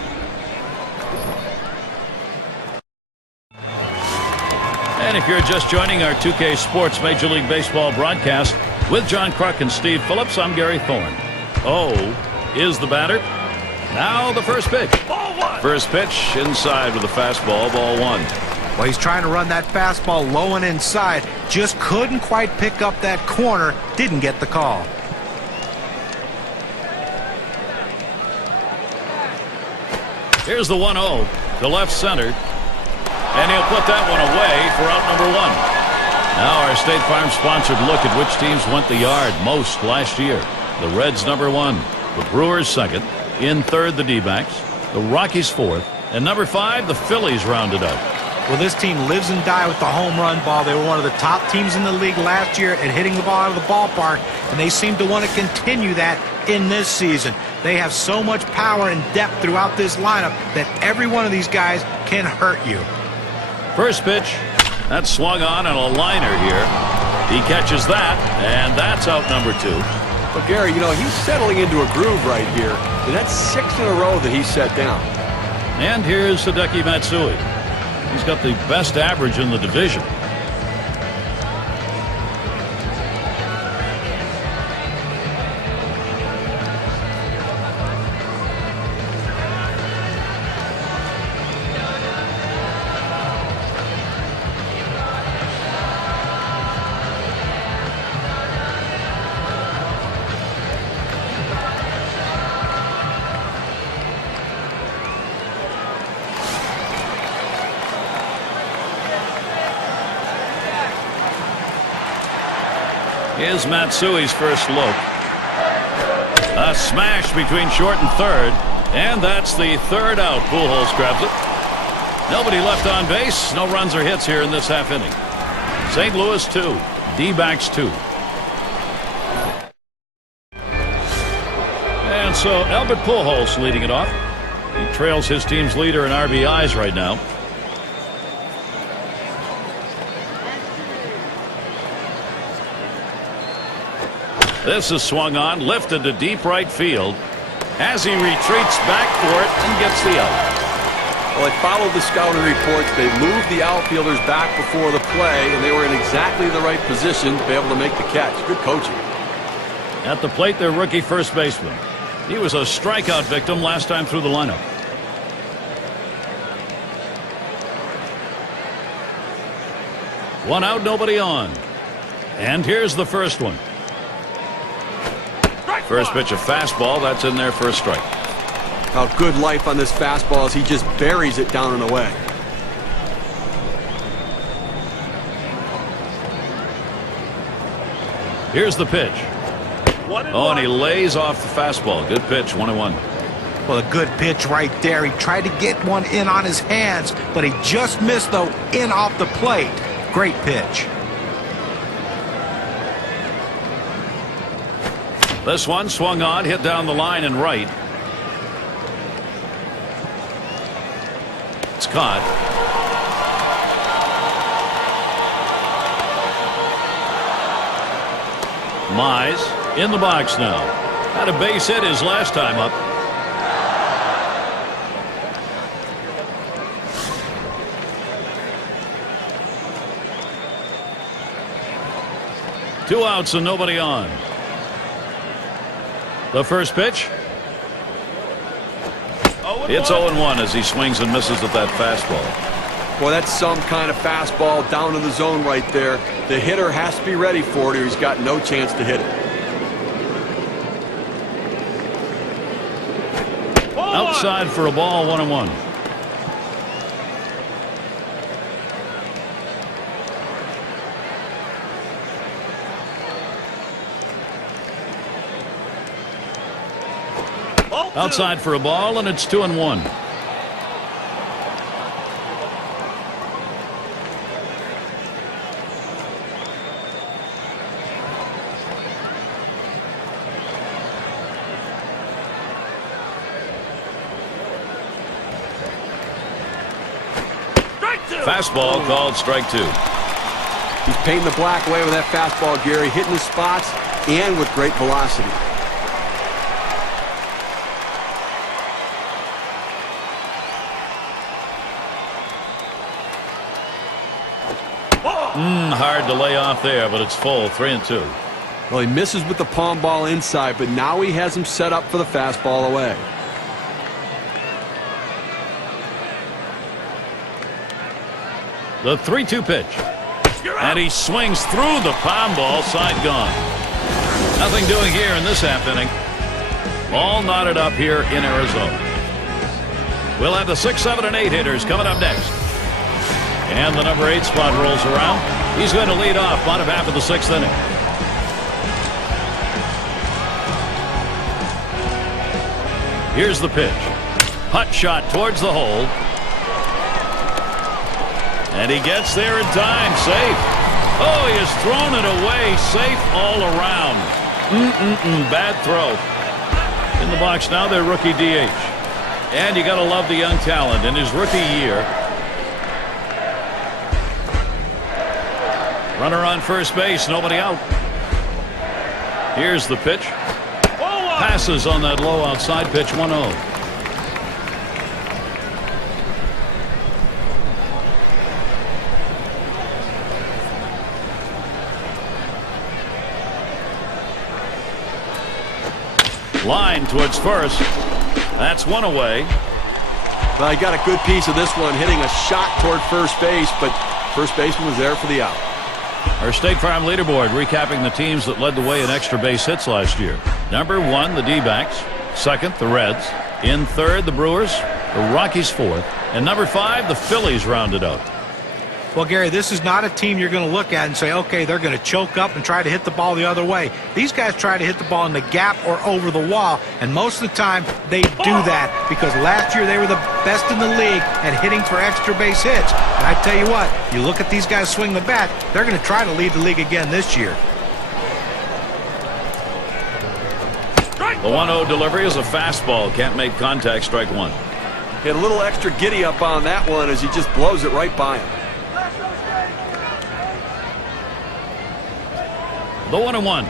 And if you're just joining our 2K Sports Major League Baseball broadcast with John Kruk and Steve Phillips, I'm Gary Thorne. Is the batter. Now the first pitch. Ball 1. First pitch inside with a fastball, ball 1. Well, he's trying to run that fastball low and inside. Just couldn't quite pick up that corner. Didn't get the call. Here's the 1-0 to left center. And he'll put that one away for out number 1. Now our State Farm sponsored look at which teams went the yard most last year. The Reds number 1. The Brewers second. In third, the D-backs. The Rockies fourth. And number 5, the Phillies rounded up. Well, this team lives and dies with the home run ball. They were one of the top teams in the league last year at hitting the ball out of the ballpark, and they seem to want to continue that in this season. They have so much power and depth throughout this lineup that every one of these guys can hurt you. First pitch. That's swung on and a liner here. He catches that, and that's out number 2. But, Gary, you know, he's settling into a groove right here, and that's 6 in a row that he's set down. And here's Hideki Matsui. He's got the best average in the division. Here's Matsui's first look. A smash between short and third. And that's the third out. Pujols grabs it. Nobody left on base. No runs or hits here in this half inning. St. Louis 2. D-backs 2. And so Albert Pujols leading it off. He trails his team's leader in RBIs right now. This is swung on, lifted to deep right field as he retreats back for it and gets the out. Well, they followed the scouting reports. They moved the outfielders back before the play, and they were in exactly the right position to be able to make the catch. Good coaching. At the plate, their rookie first baseman. He was a strikeout victim last time through the lineup. One out, nobody on. And here's the first one. First pitch, a fastball. That's in there for a strike. How good life on this fastball as he just buries it down and away. Here's the pitch. Oh, and he lays off the fastball. Good pitch, 1-1. Well, a good pitch right there. He tried to get one in on his hands, but he just missed, though, in off the plate. Great pitch. This one swung on, hit down the line and right. It's caught. Mize in the box now. Had a base hit his last time up. Two outs and nobody on. The first pitch. It's 0-1 as he swings and misses at that fastball. Boy, that's some kind of fastball down in the zone right there. The hitter has to be ready for it or he's got no chance to hit it. Outside for a ball, 1-1. Outside for a ball, and it's 2-1. Fastball called strike 2. He's painting the black away with that fastball, Gary, hitting the spots and with great velocity. Hard to lay off there, but it's full, 3-2. Well, he misses with the palm ball inside, but now he has him set up for the fastball away. The 3-2 pitch. And he swings through the palm ball, side gone. Nothing doing here in this half inning. All knotted up here in Arizona. We'll have the 6, 7, and 8 hitters coming up next. And the number 8 spot rolls around. He's going to lead off bottom half of the 6th inning. Here's the pitch. Hut shot towards the hole. And he gets there in time. Safe. Oh, he has thrown it away. Safe all around. Bad throw. In the box now, their rookie DH. And you got to love the young talent in his rookie year. Runner on first base, nobody out. Here's the pitch. Passes on that low outside pitch, 1-0. Line towards first. That's one away. Well, he got a good piece of this one, hitting a shot toward first base, but first baseman was there for the out. Our State Farm leaderboard recapping the teams that led the way in extra base hits last year. Number 1, the D-backs. Second, the Reds. In third, the Brewers. The Rockies fourth. And number 5, the Phillies rounded out. Well, Gary, this is not a team you're going to look at and say, okay, they're going to choke up and try to hit the ball the other way. These guys try to hit the ball in the gap or over the wall, and most of the time they do that because last year they were the best in the league at hitting for extra base hits. And I tell you what, you look at these guys swing the bat, they're going to try to lead the league again this year. The 1-0 delivery is a fastball. Can't make contact, strike one. Hit a little extra giddy up on that one as he just blows it right by him. The 1-1.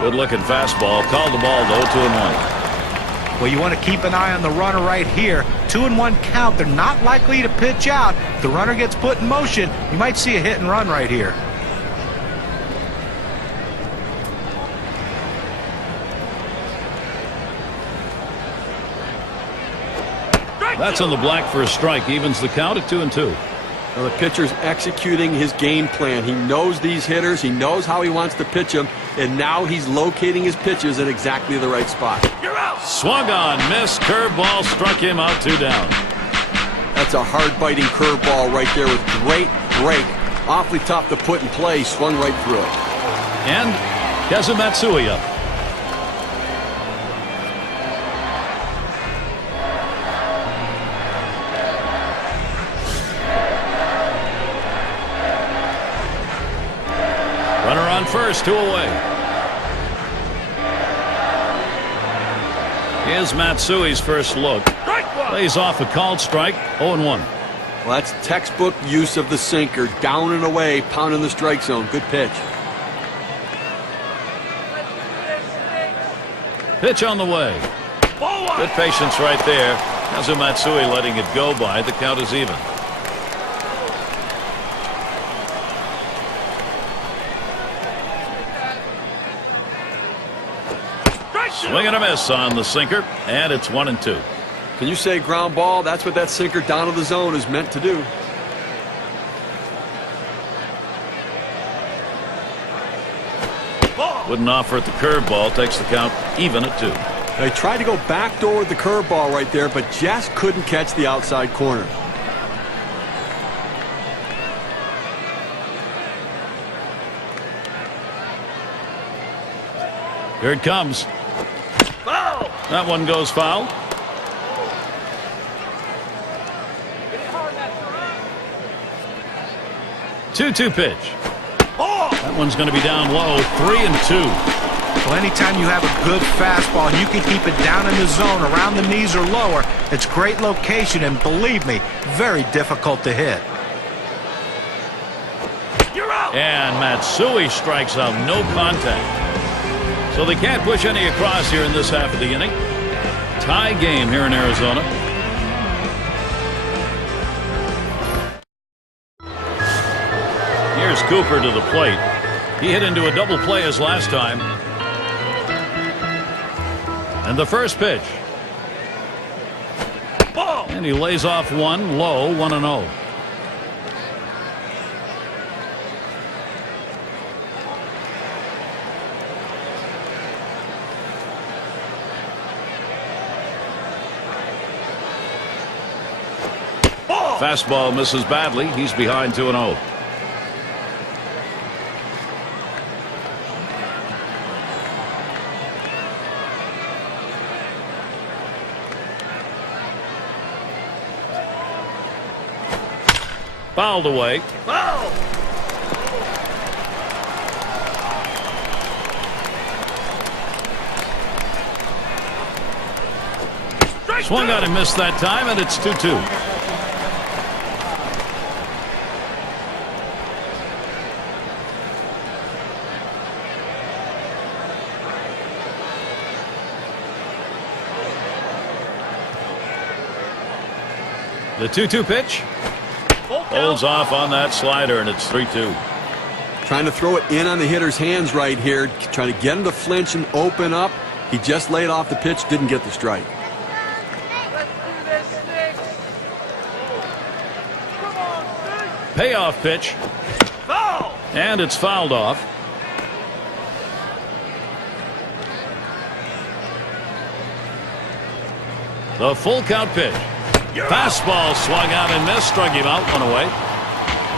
Good looking fastball. Called the ball to 0-2-1. Well, you want to keep an eye on the runner right here. 2-1 count. They're not likely to pitch out. If the runner gets put in motion, you might see a hit and run right here. That's on the black for a strike. Evens the count at 2-2. Well, the pitcher's executing his game plan. He knows these hitters. He knows how he wants to pitch them. And now he's locating his pitches in exactly the right spot. You're out. Swung on, missed, curveball, struck him out, 2 down. That's a hard-biting curveball right there with great break. Awfully tough to put in play. Swung right through it. And Kazumatsui up. Runner on first, 2 away. Here's Matsui's first look. Lays off a called strike, 0-1. Well, that's textbook use of the sinker. Down and away, pounding the strike zone. Good pitch. Pitch on the way. Good patience right there. Kazumatsui letting it go by. The count is even. Swing and a miss on the sinker, and it's 1-2. Can you say ground ball? That's what that sinker down to the zone is meant to do. Wouldn't offer at the curveball. Takes the count even at 2. They tried to go backdoor with the curveball right there, but just couldn't catch the outside corner. Here it comes. Foul. That one goes foul. Two-two pitch. That one's going to be down low. 3-2. Well, anytime you have a good fastball and you can keep it down in the zone around the knees or lower, it's great location and, believe me, very difficult to hit. You're out. And Matsui strikes out, no contact. So they can't push any across here in this half of the inning. Tie game here in Arizona. Here's Cooper to the plate. He hit into a double play as last time. And the first pitch. Ball. And he lays off one low, 1-0. Fastball misses badly. He's behind 2-0. Fouled away. Foul. Swung on and missed that time, and it's 2-2. The 2-2 pitch holds off on that slider, and it's 3-2. Trying to throw it in on the hitter's hands right here, trying to get him to flinch and open up. He just laid off the pitch, didn't get the strike. Payoff pitch, Foul. and it's fouled off. The full count pitch. Fastball swung out and missed, struck him out, 1 away.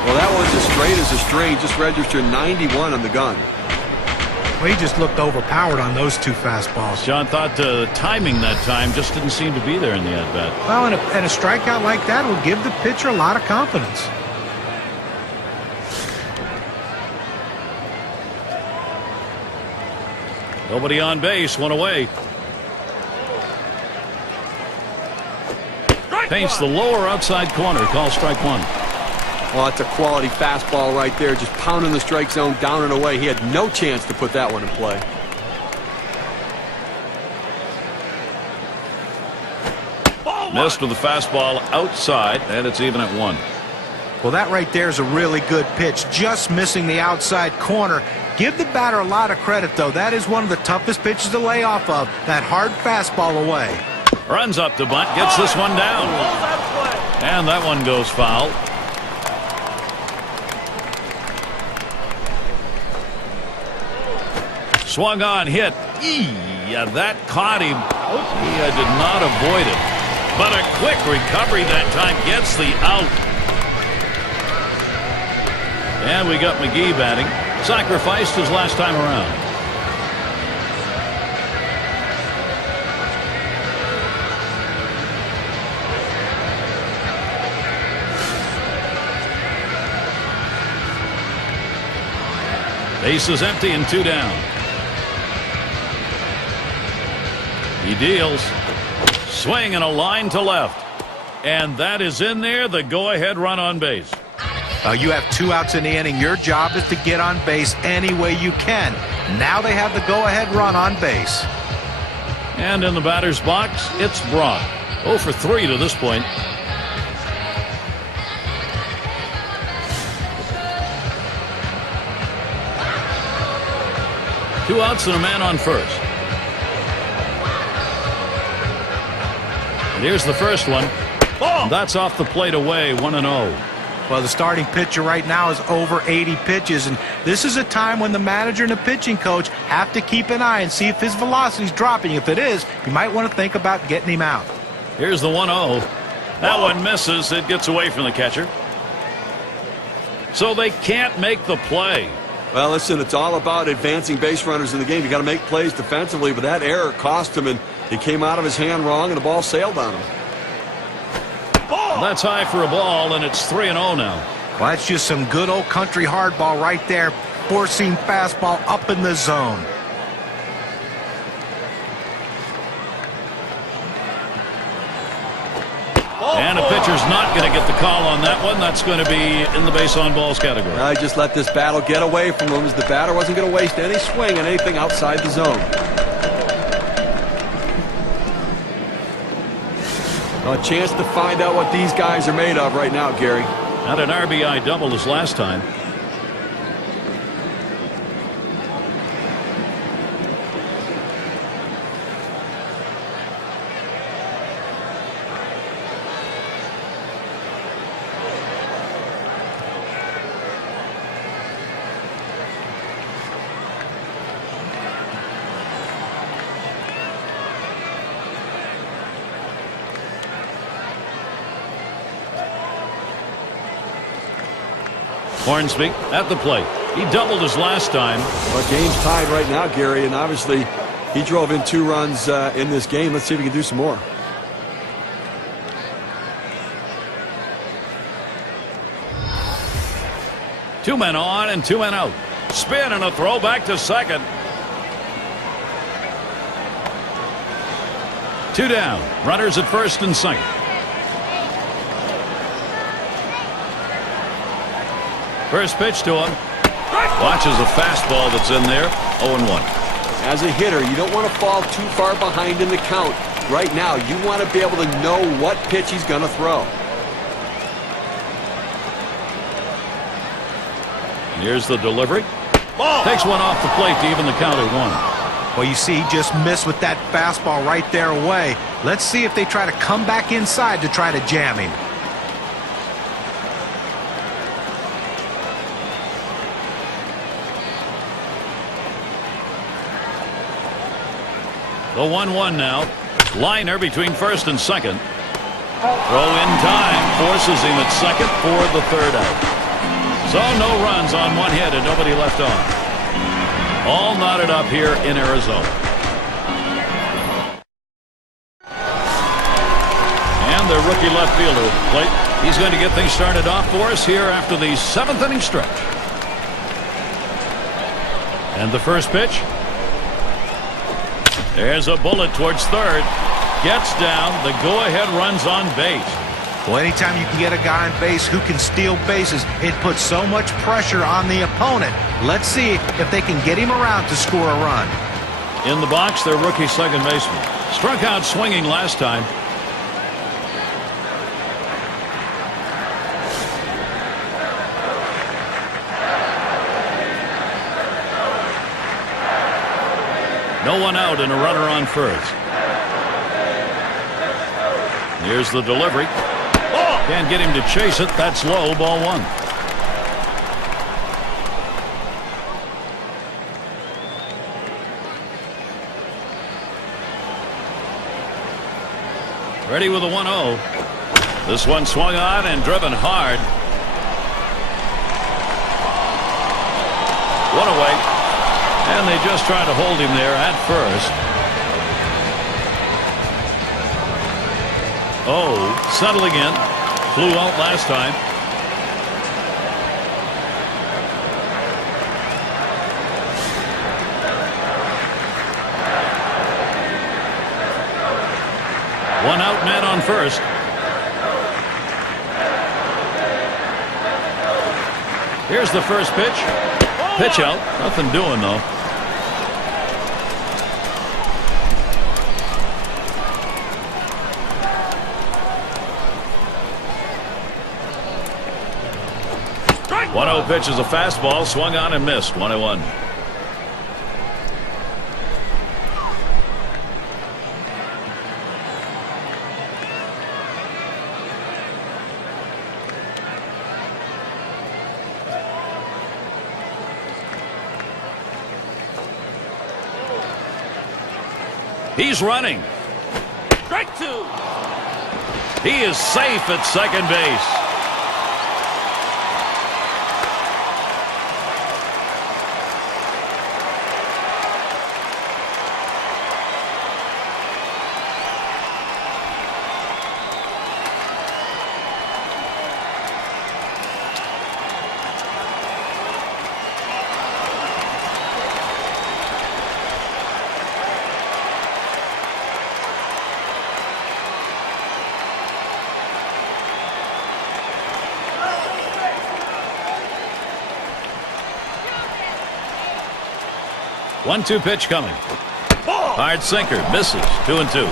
Well, that one's as straight as a string. Just registered 91 on the gun. Well, he just looked overpowered on those two fastballs. John thought the timing that time just didn't seem to be there in the at-bat. Well, and a strikeout like that will give the pitcher a lot of confidence. Nobody on base, one away. Paints the lower outside corner. Call strike one. Well, that's a quality fastball right there. Just pounding the strike zone down and away. He had no chance to put that one in play. Missed with the fastball outside, and it's even at one. Well, that right there is a really good pitch. Just missing the outside corner. Give the batter a lot of credit, though. That is one of the toughest pitches to lay off of. That hard fastball away. Runs up to bunt, gets this one down. And that one goes foul. Swung on, hit. Yeah, that caught him. He did not avoid it. But a quick recovery that time gets the out. And we got McGee batting. Sacrificed his last time around. Base is empty and two down. He deals. Swing and a line to left. And that is in there, the go-ahead run on base. You have 2 outs in the inning. Your job is to get on base any way you can. Now they have the go-ahead run on base. And in the batter's box, it's Brock. 0 for 3 to this point. Two outs and a man on first. And here's the first one. That's off the plate away, 1-0. Well, the starting pitcher right now is over 80 pitches, and this is a time when the manager and the pitching coach have to keep an eye and see if his velocity is dropping. If it is, you might want to think about getting him out. Here's the 1-0. That one misses. It gets away from the catcher. So they can't make the play. Well, listen, it's all about advancing base runners in the game. You got to make plays defensively, but that error cost him, and he came out of his hand wrong, and the ball sailed on him. That's high for a ball, and it's 3-0 now. Well, that's just some good old country hardball right there. Four-seam fastball up in the zone. And a pitcher's not going to get the call on that one. That's going to be in the base on balls category. I just let this battle get away from him, as the batter wasn't going to waste any swing on anything outside the zone. A chance to find out what these guys are made of right now, Gary. Had an RBI double his last time. Hornsby at the plate. He doubled his last time. Well, game's tied right now, Gary, and obviously he drove in 2 runs in this game. Let's see if he can do some more. Two men on and 2 men out. Spin and a throw back to second. 2 down. Runners at first and second. First pitch to him. Watches a fastball that's in there. 0-1. As a hitter, you don't want to fall too far behind in the count. Right now, you want to be able to know what pitch he's going to throw. Here's the delivery. Takes one off the plate to even the count at 1. Well, you see, he just missed with that fastball right there away. Let's see if they try to come back inside to try to jam him. The 1-1 now. Liner between first and second. Throw in time. Forces him at second for the 3rd out. So no runs on one hit and nobody left on. All knotted up here in Arizona. And the rookie left fielder at the plate. He's going to get things started off for us here after the 7th inning stretch. And the first pitch. There's a bullet towards third. Gets down. The go-ahead run's on base. Well, anytime you can get a guy on base who can steal bases, it puts so much pressure on the opponent. Let's see if they can get him around to score a run. In the box, their rookie second baseman. Struck out swinging last time. No one out and a runner on first. Here's the delivery. Can't get him to chase it. That's low. Ball one. Ready with a 1-0. This one swung on and driven hard. One away. And they just tried to hold him there at first. Oh, settling in. Flew out last time. One out, man on first. Here's the first pitch. Pitch out. Nothing doing, though. Strike 1-0 pitch is a fastball. Swung on and missed. 1-1. He's running. Strike two. He is safe at second base. One-two pitch coming. Hard sinker. Misses. 2-2.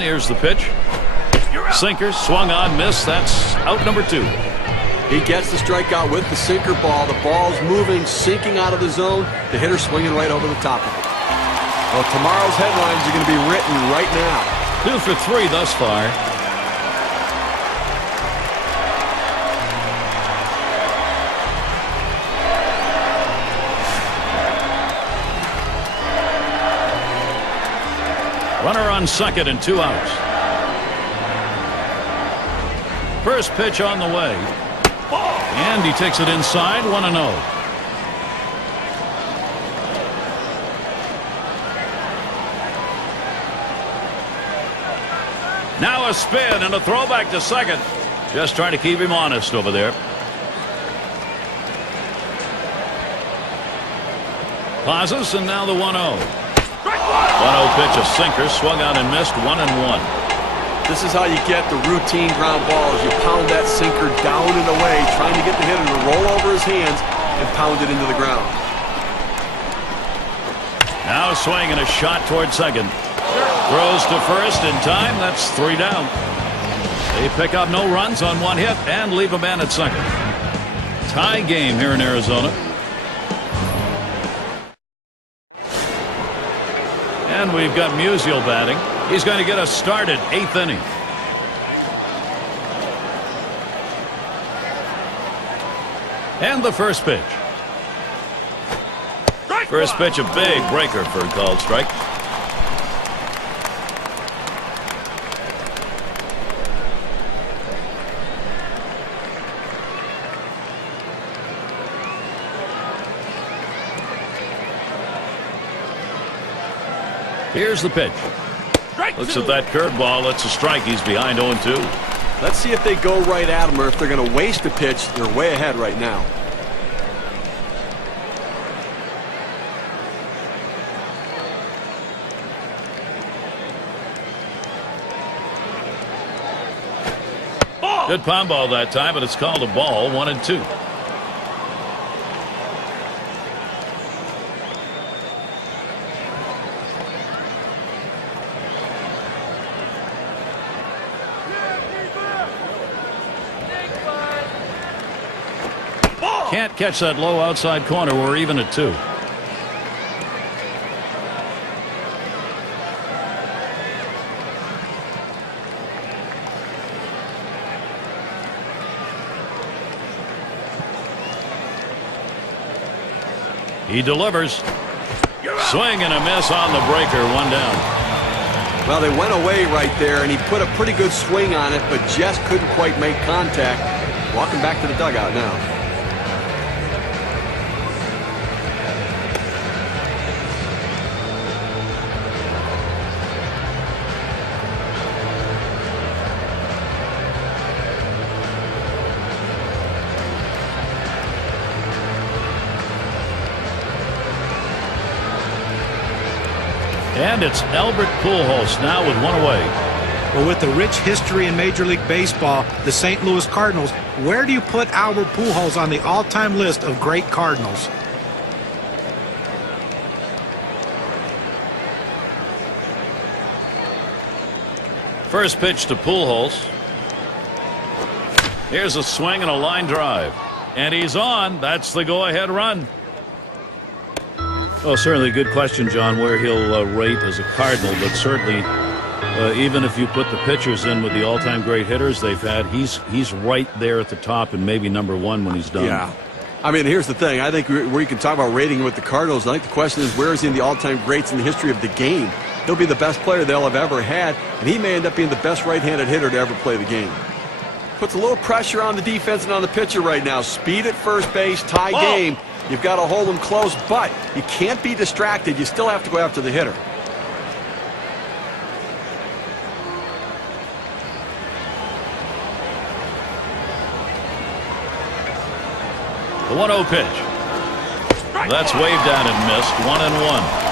Here's the pitch. Sinker. Swung on. Missed. That's out number 2. He gets the strikeout with the sinker ball. The ball's moving, sinking out of the zone. The hitter swinging right over the top of it. Well, tomorrow's headlines are going to be written right now. 2 for 3 thus far. Runner on second and 2 outs. First pitch on the way. And he takes it inside. 1-0. Now a spin and a throwback to second. Just trying to keep him honest over there. Pauses and now the 1-0. 1-0 pitch, a sinker, swung on and missed. 1-1. This is how you get the routine ground balls. You pound that sinker down and away, trying to get the hitter to roll over his hands and pound it into the ground. Now a swing and a shot toward second. Throws to first in time. That's 3 down. They pick up no runs on 1 hit and leave a man at second. Tie game here in Arizona. And we've got Musial batting. He's going to get us started. 8th inning. And the first pitch. First pitch, a big breaker for a called strike. Here's the pitch. Looks at that curveball. It's a strike. He's behind 0-2. Let's see if they go right at him or if they're going to waste a pitch. They're way ahead right now. Good pound ball that time, but it's called a ball. 1-2. Can't catch that low outside corner. We're even at 2. He delivers. Swing and a miss on the breaker. 1 down. Well, they went away right there, and he put a pretty good swing on it, but just couldn't quite make contact. Walking back to the dugout now. And it's Albert Pujols now with 1 away. Well, with the rich history in Major League Baseball, the St. Louis Cardinals, where do you put Albert Pujols on the all-time list of great Cardinals? First pitch to Pujols. Here's a swing and a line drive. And he's on. That's the go-ahead run. Oh, certainly a good question, John, where he'll rate as a Cardinal. But certainly, even if you put the pitchers in with the all-time great hitters they've had, he's right there at the top and maybe number 1 when he's done. Yeah. I mean, here's the thing. I think where you can talk about rating with the Cardinals, I think the question is, where is he in the all-time greats in the history of the game? He'll be the best player they'll have ever had, and he may end up being the best right-handed hitter to ever play the game. Puts a little pressure on the defense and on the pitcher right now. Speed at first base, tie game. You've got to hold them close, but you can't be distracted. You still have to go after the hitter. The 1-0 pitch. That's waved at and missed. 1-1.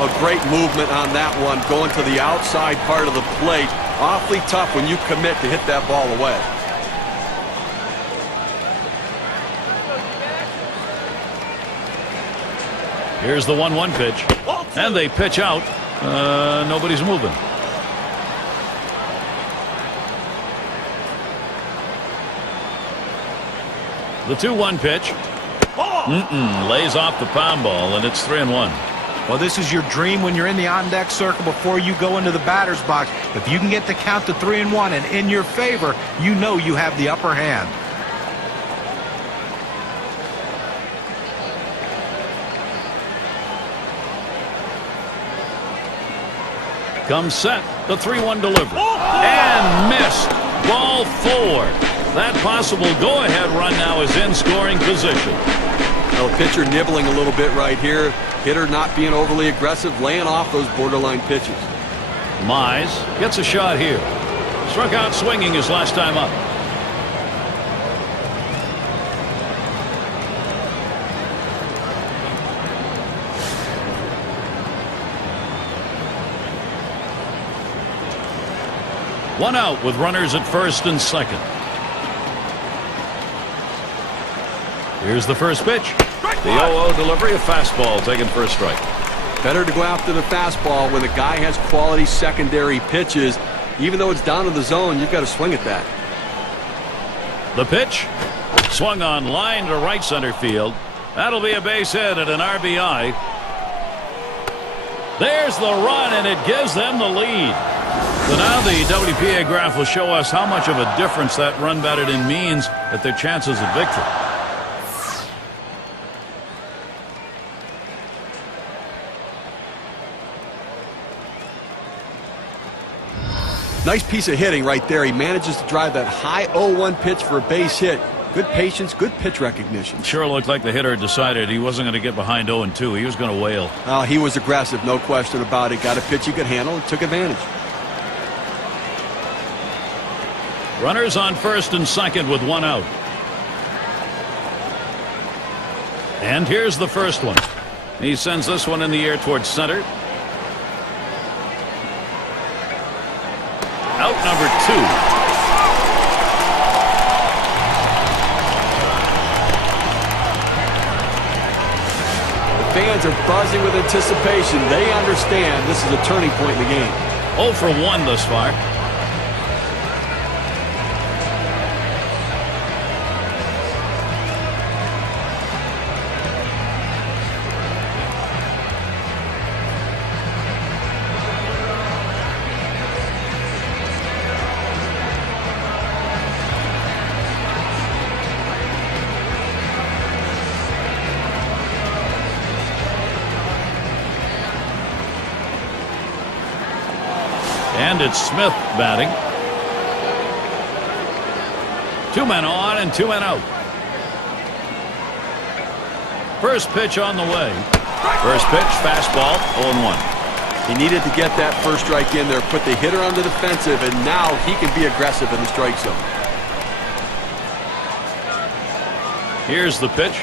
A great movement on that one, going to the outside part of the plate. Awfully tough when you commit to hit that ball away. Here's the 1-1 pitch. And they pitch out. Nobody's moving. The 2-1 pitch. Lays off the pound ball, and it's 3-1. Well, this is your dream when you're in the on-deck circle before you go into the batter's box. If you can get the count to 3-1 and in your favor, you know you have the upper hand. Comes set. The 3-1 delivery. And missed. Ball 4. That possible go-ahead run now is in scoring position. Well, the pitcher nibbling a little bit right here. Hitter not being overly aggressive, laying off those borderline pitches. Mize gets a shot here. Struck out swinging his last time up. One out with runners at first and second. Here's the first pitch. The 0-0 delivery, a fastball taken for a strike. Better to go after the fastball when the guy has quality secondary pitches. Even though it's down to the zone, you've got to swing at that. The pitch. Swung on line to right center field. That'll be a base hit and an RBI. There's the run, and it gives them the lead. So now the WPA graph will show us how much of a difference that run batted in means at their chances of victory. Nice piece of hitting right there. He manages to drive that high 0-1 pitch for a base hit. Good patience, good pitch recognition. Sure looked like the hitter decided he wasn't going to get behind 0-2. He was going to wail. He was aggressive, no question about it. Got a pitch he could handle and took advantage. Runners on first and second with one out. And here's the first one. He sends this one in the air towards center. Out number 2. The fans are buzzing with anticipation. They understand this is a turning point in the game. 0 for 1 thus far. And it's Smith batting. 2 men on and 2 men out. First pitch on the way. First pitch, fastball, 0-1. He needed to get that first strike in there, put the hitter on the defensive, and now he can be aggressive in the strike zone. Here's the pitch.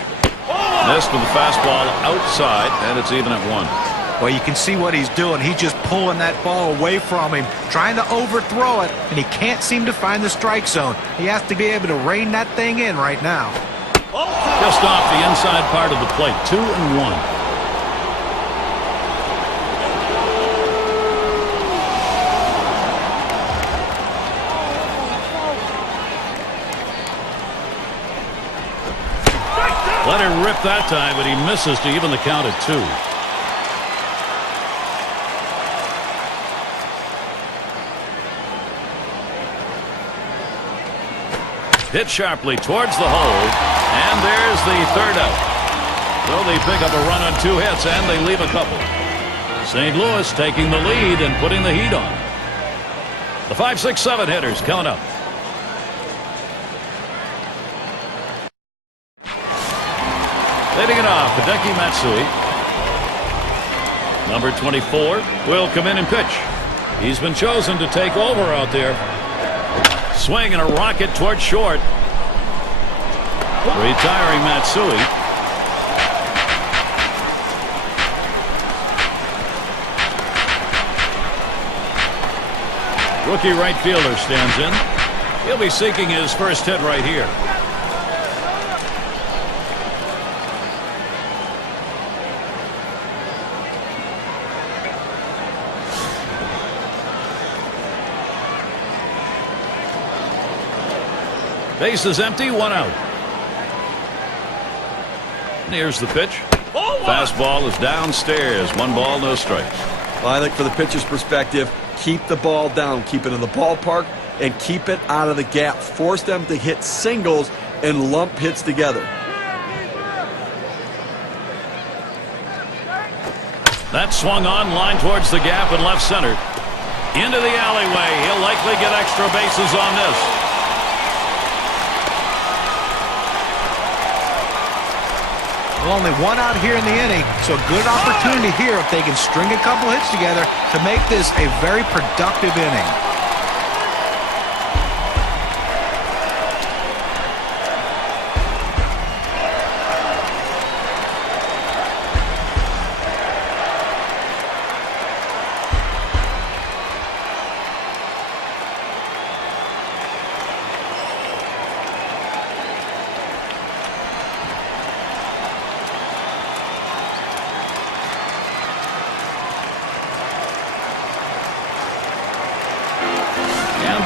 Missed with the fastball outside, and it's even at 1. Well, you can see what he's doing. He's just pulling that ball away from him, trying to overthrow it, and he can't seem to find the strike zone. He has to be able to rein that thing in right now. Just off the inside part of the plate, 2-1. Let it rip that time, but he misses to even the count at 2. Hit sharply towards the hole, and there's the third out. So they pick up a run on 2 hits, and they leave a couple. St. Louis taking the lead and putting the heat on. The 5, 6, 7 hitters coming up. Leading it off, Hideki Matsui. Number 24 will come in and pitch. He's been chosen to take over out there. Swing and a rocket towards short. Retiring Matsui. Rookie right fielder stands in. He'll be seeking his first hit right here. Base is empty, 1 out. And here's the pitch. Fastball is downstairs. 1 ball, no strikes. Well, I think for the pitcher's perspective, keep the ball down, keep it in the ballpark, and keep it out of the gap. Force them to hit singles and lump hits together. That swung on, line towards the gap in left center. Into the alleyway. He'll likely get extra bases on this. Well, only 1 out here in the inning, so a good opportunity here if they can string a couple hits together to make this a very productive inning.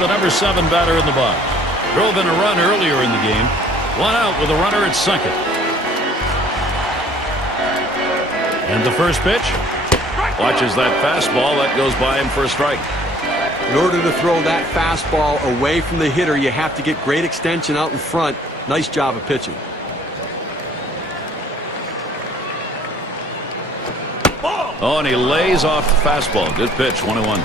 The number 7 batter in the box. Drove in a run earlier in the game. 1 out with a runner at second. And the first pitch. Watches that fastball. That goes by him for a strike. In order to throw that fastball away from the hitter, you have to get great extension out in front. Nice job of pitching. Oh, and he lays off the fastball. Good pitch, 1-1.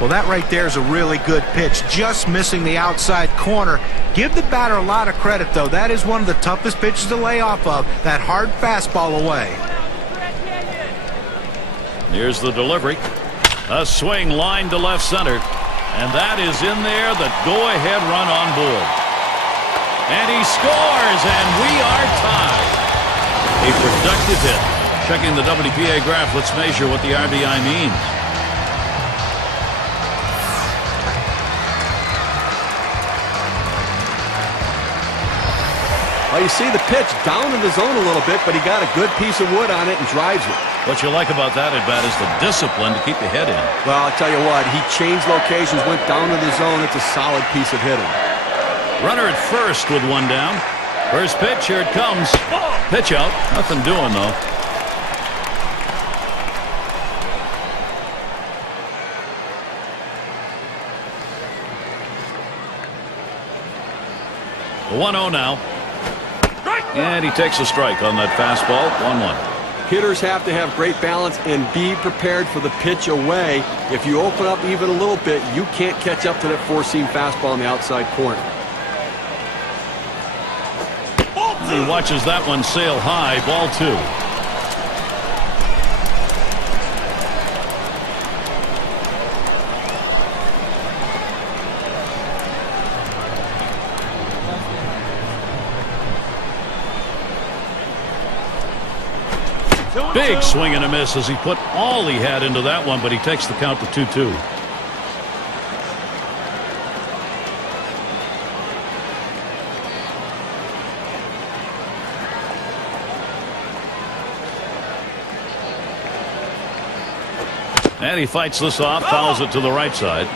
Well, that right there is a really good pitch, just missing the outside corner. Give the batter a lot of credit, though. That is one of the toughest pitches to lay off of, that hard fastball away. Here's the delivery. A swing line to left center. And that is in there, the go-ahead run on board. And he scores, and we are tied. A productive hit. Checking the WPA graph, let's measure what the RBI means. Well, you see the pitch down in the zone a little bit, but he got a good piece of wood on it and drives it. What you like about that at bat is the discipline to keep the head in. Well, I'll tell you what, he changed locations, went down to the zone. It's a solid piece of hitting. Runner at first with one down. First pitch, here it comes. Pitch out, nothing doing though. The 1-0 now. And he takes a strike on that fastball. 1-1. Hitters have to have great balance and be prepared for the pitch away. If you open up even a little bit, you can't catch up to that four-seam fastball on the outside corner. He watches that one sail high. Ball 2. Big swing and a miss as he put all he had into that one, but he takes the count to 2-2. And he fights this off, fouls it to the right side.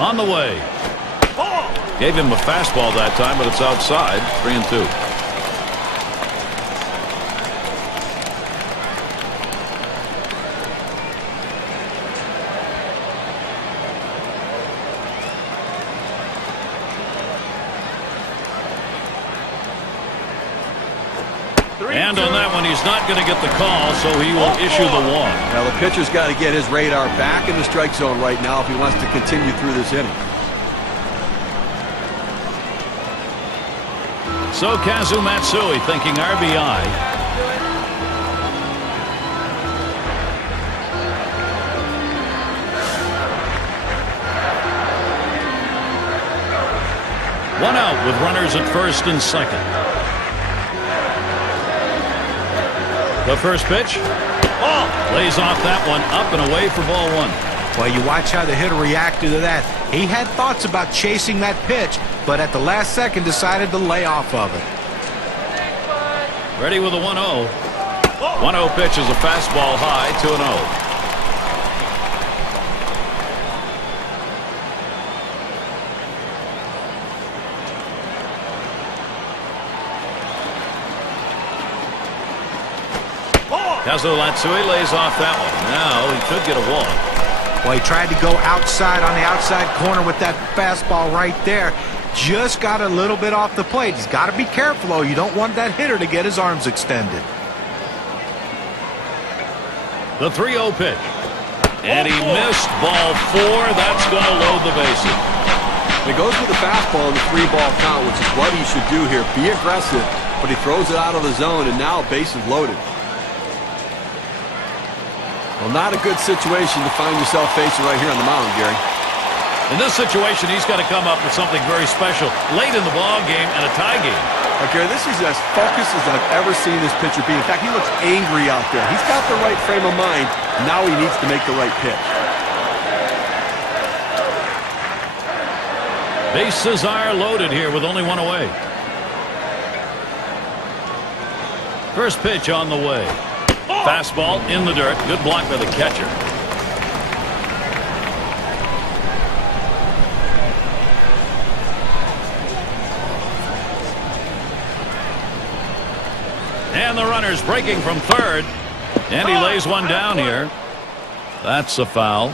On the way. Gave him a fastball that time, but it's outside. 3-2. And on that one, he's not going to get the call, so he will issue the walk. Now, the pitcher's got to get his radar back in the strike zone right now if he wants to continue through this inning. So Kazu Matsui thinking RBI. One out with runners at first and second. The first pitch. Lays off that one, up and away for ball 1. Well, you watch how the hitter reacted to that. He had thoughts about chasing that pitch, but at the last second decided to lay off of it. Ready with a 1-0. 1-0 pitch is a fastball high, 2-0. Kazu Matsui lays off that one. Now he could get a walk. Well, he tried to go outside on the outside corner with that fastball right there. Just got a little bit off the plate. He's got to be careful, though. You don't want that hitter to get his arms extended. The 3-0 pitch. And he missed ball 4. That's going to load the bases. He goes with the fastball in the 3-ball count, which is what he should do here. Be aggressive, but he throws it out of the zone, and now bases loaded. Well, not a good situation to find yourself facing right here on the mound, Gary. In this situation, he's got to come up with something very special late in the ball game and a tie game. Gary, this is as focused as I've ever seen this pitcher be. In fact, he looks angry out there. He's got the right frame of mind. Now he needs to make the right pitch. Bases are loaded here with only one away. First pitch on the way. Fastball in the dirt. Good block by the catcher. And the runner's breaking from third. And he lays one down here. That's a foul.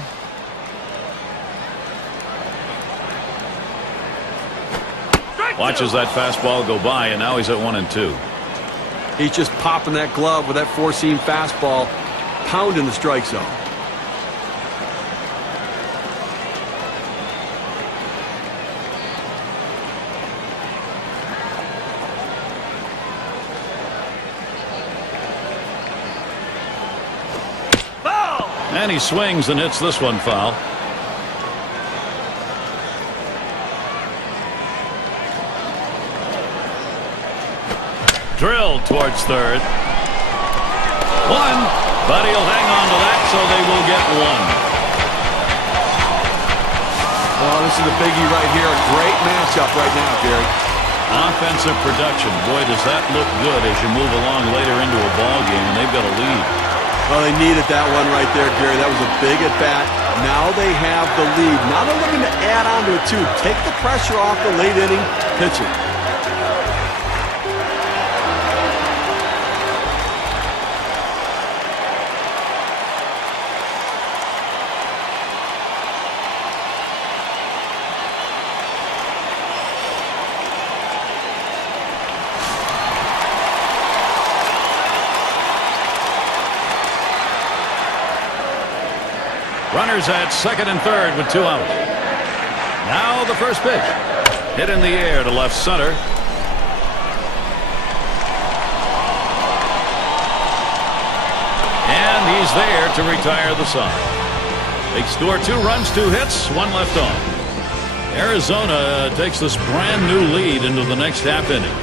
Watches that fastball go by, and now he's at 1-2. He's just popping that glove with that four-seam fastball, pounding the strike zone. Foul! And he swings and hits this one foul. Drilled towards third. One, but he'll hang on to that, so they will get one. Oh, this is a biggie right here. A great matchup right now, Gary. Offensive production. Boy, does that look good as you move along later into a ball game, and they've got a lead. Well, they needed that one right there, Gary. That was a big at-bat. Now they have the lead. Now they're looking to add on to it, too. Take the pressure off the late-inning pitching. Runners at second and third with 2 outs. Now the first pitch. Hit in the air to left center. And he's there to retire the side. They score 2 runs, 2 hits, 1 left on. Arizona takes this brand new lead into the next half inning.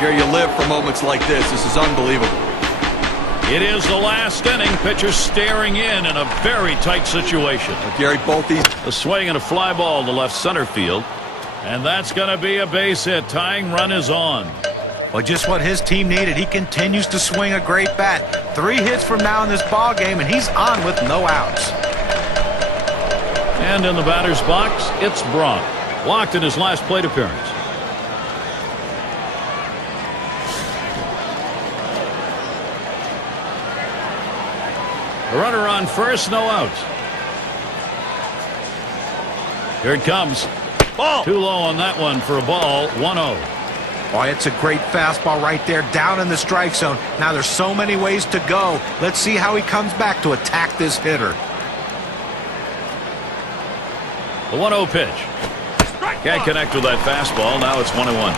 Gary, you live for moments like this. This is unbelievable. It is the last inning. Pitcher staring in a very tight situation. Gary, both these. A swing and a fly ball to left center field. And that's going to be a base hit. Tying run is on. Well, just what his team needed. He continues to swing a great bat. 3 hits from now in this ball game, and he's on with no outs. And in the batter's box, it's Braun. Walked in his last plate appearance. A runner on first, no outs. Here it comes. Ball. Too low on that one for a ball. 1-0. Boy, it's a great fastball right there down in the strike zone. Now there's so many ways to go. Let's see how he comes back to attack this hitter. The 1-0 pitch. Can't connect with that fastball. Now it's 1-1.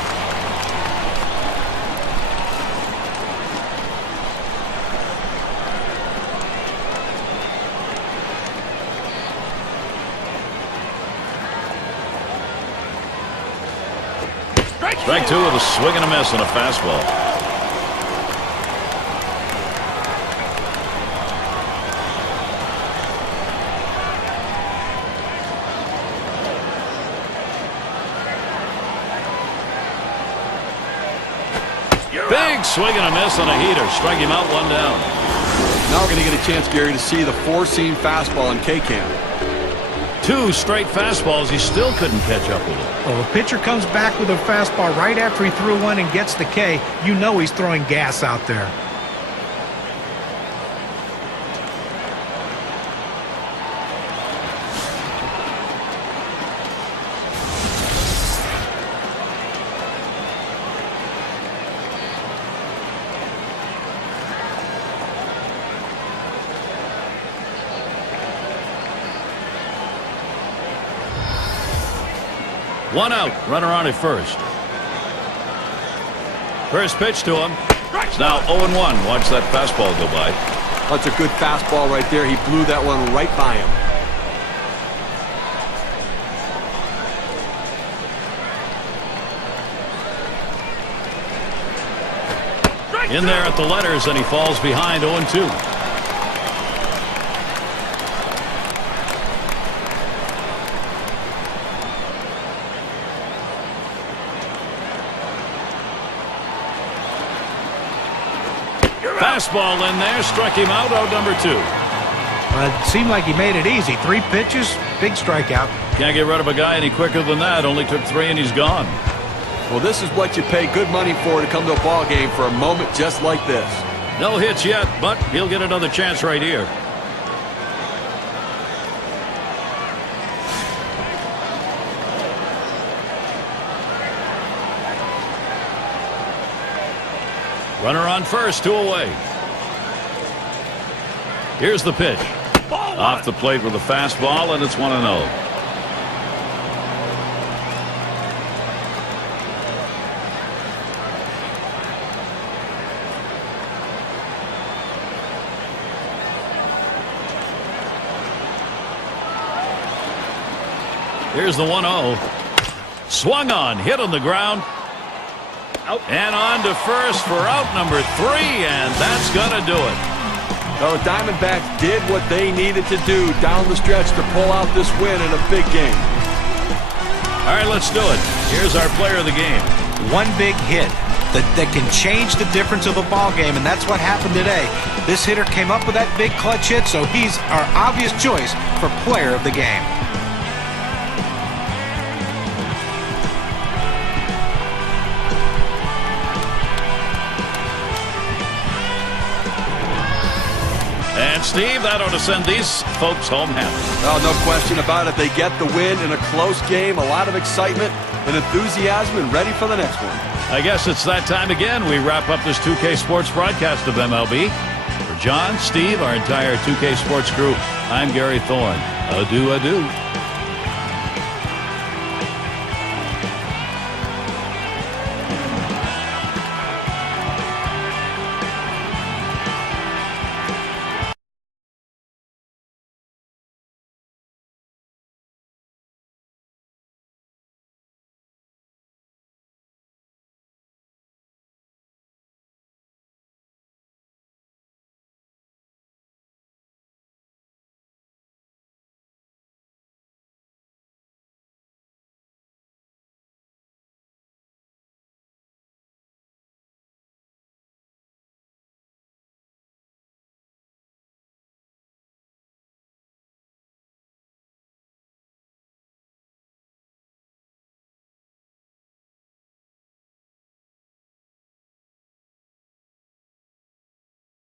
Strike 2 with a swing and a miss and a fastball. Big swing and a miss on a heater. Strike him out, 1 down. Now we're going to get a chance, Gary, to see the four-seam fastball in K-Cam. 2 straight fastballs. He still couldn't catch up with it. Well, if a pitcher comes back with a fastball right after he threw one and gets the K, you know he's throwing gas out there. One out. Runner on at first. First pitch to him. It's now 0-1. Watch that fastball go by. That's a good fastball right there. He blew that one right by him. In there at the letters, and he falls behind 0-2. Fastball in there, struck him out, out number 2. It seemed like he made it easy. 3 pitches, big strikeout. Can't get rid of a guy any quicker than that. Only took 3 and he's gone. Well, this is what you pay good money for to come to a ball game for a moment just like this. No hits yet, but he'll get another chance right here. Runner on first, 2 away. Here's the pitch. Off the plate with a fastball, and it's 1-0. Here's the 1-0. Swung on, hit on the ground. Out. And on to first for out number 3, and that's going to do it. Well, the Diamondbacks did what they needed to do down the stretch to pull out this win in a big game. All right, let's do it. Here's our player of the game. One big hit that can change the difference of a ball game, and that's what happened today. This hitter came up with that big clutch hit, so he's our obvious choice for player of the game. And Steve, that ought to send these folks home happy. Oh, no question about it. They get the win in a close game, a lot of excitement and enthusiasm, and ready for the next one. I guess it's that time again. We wrap up this 2K Sports broadcast of MLB. For John, Steve, our entire 2K Sports crew, I'm Gary Thorne. Adieu, adieu.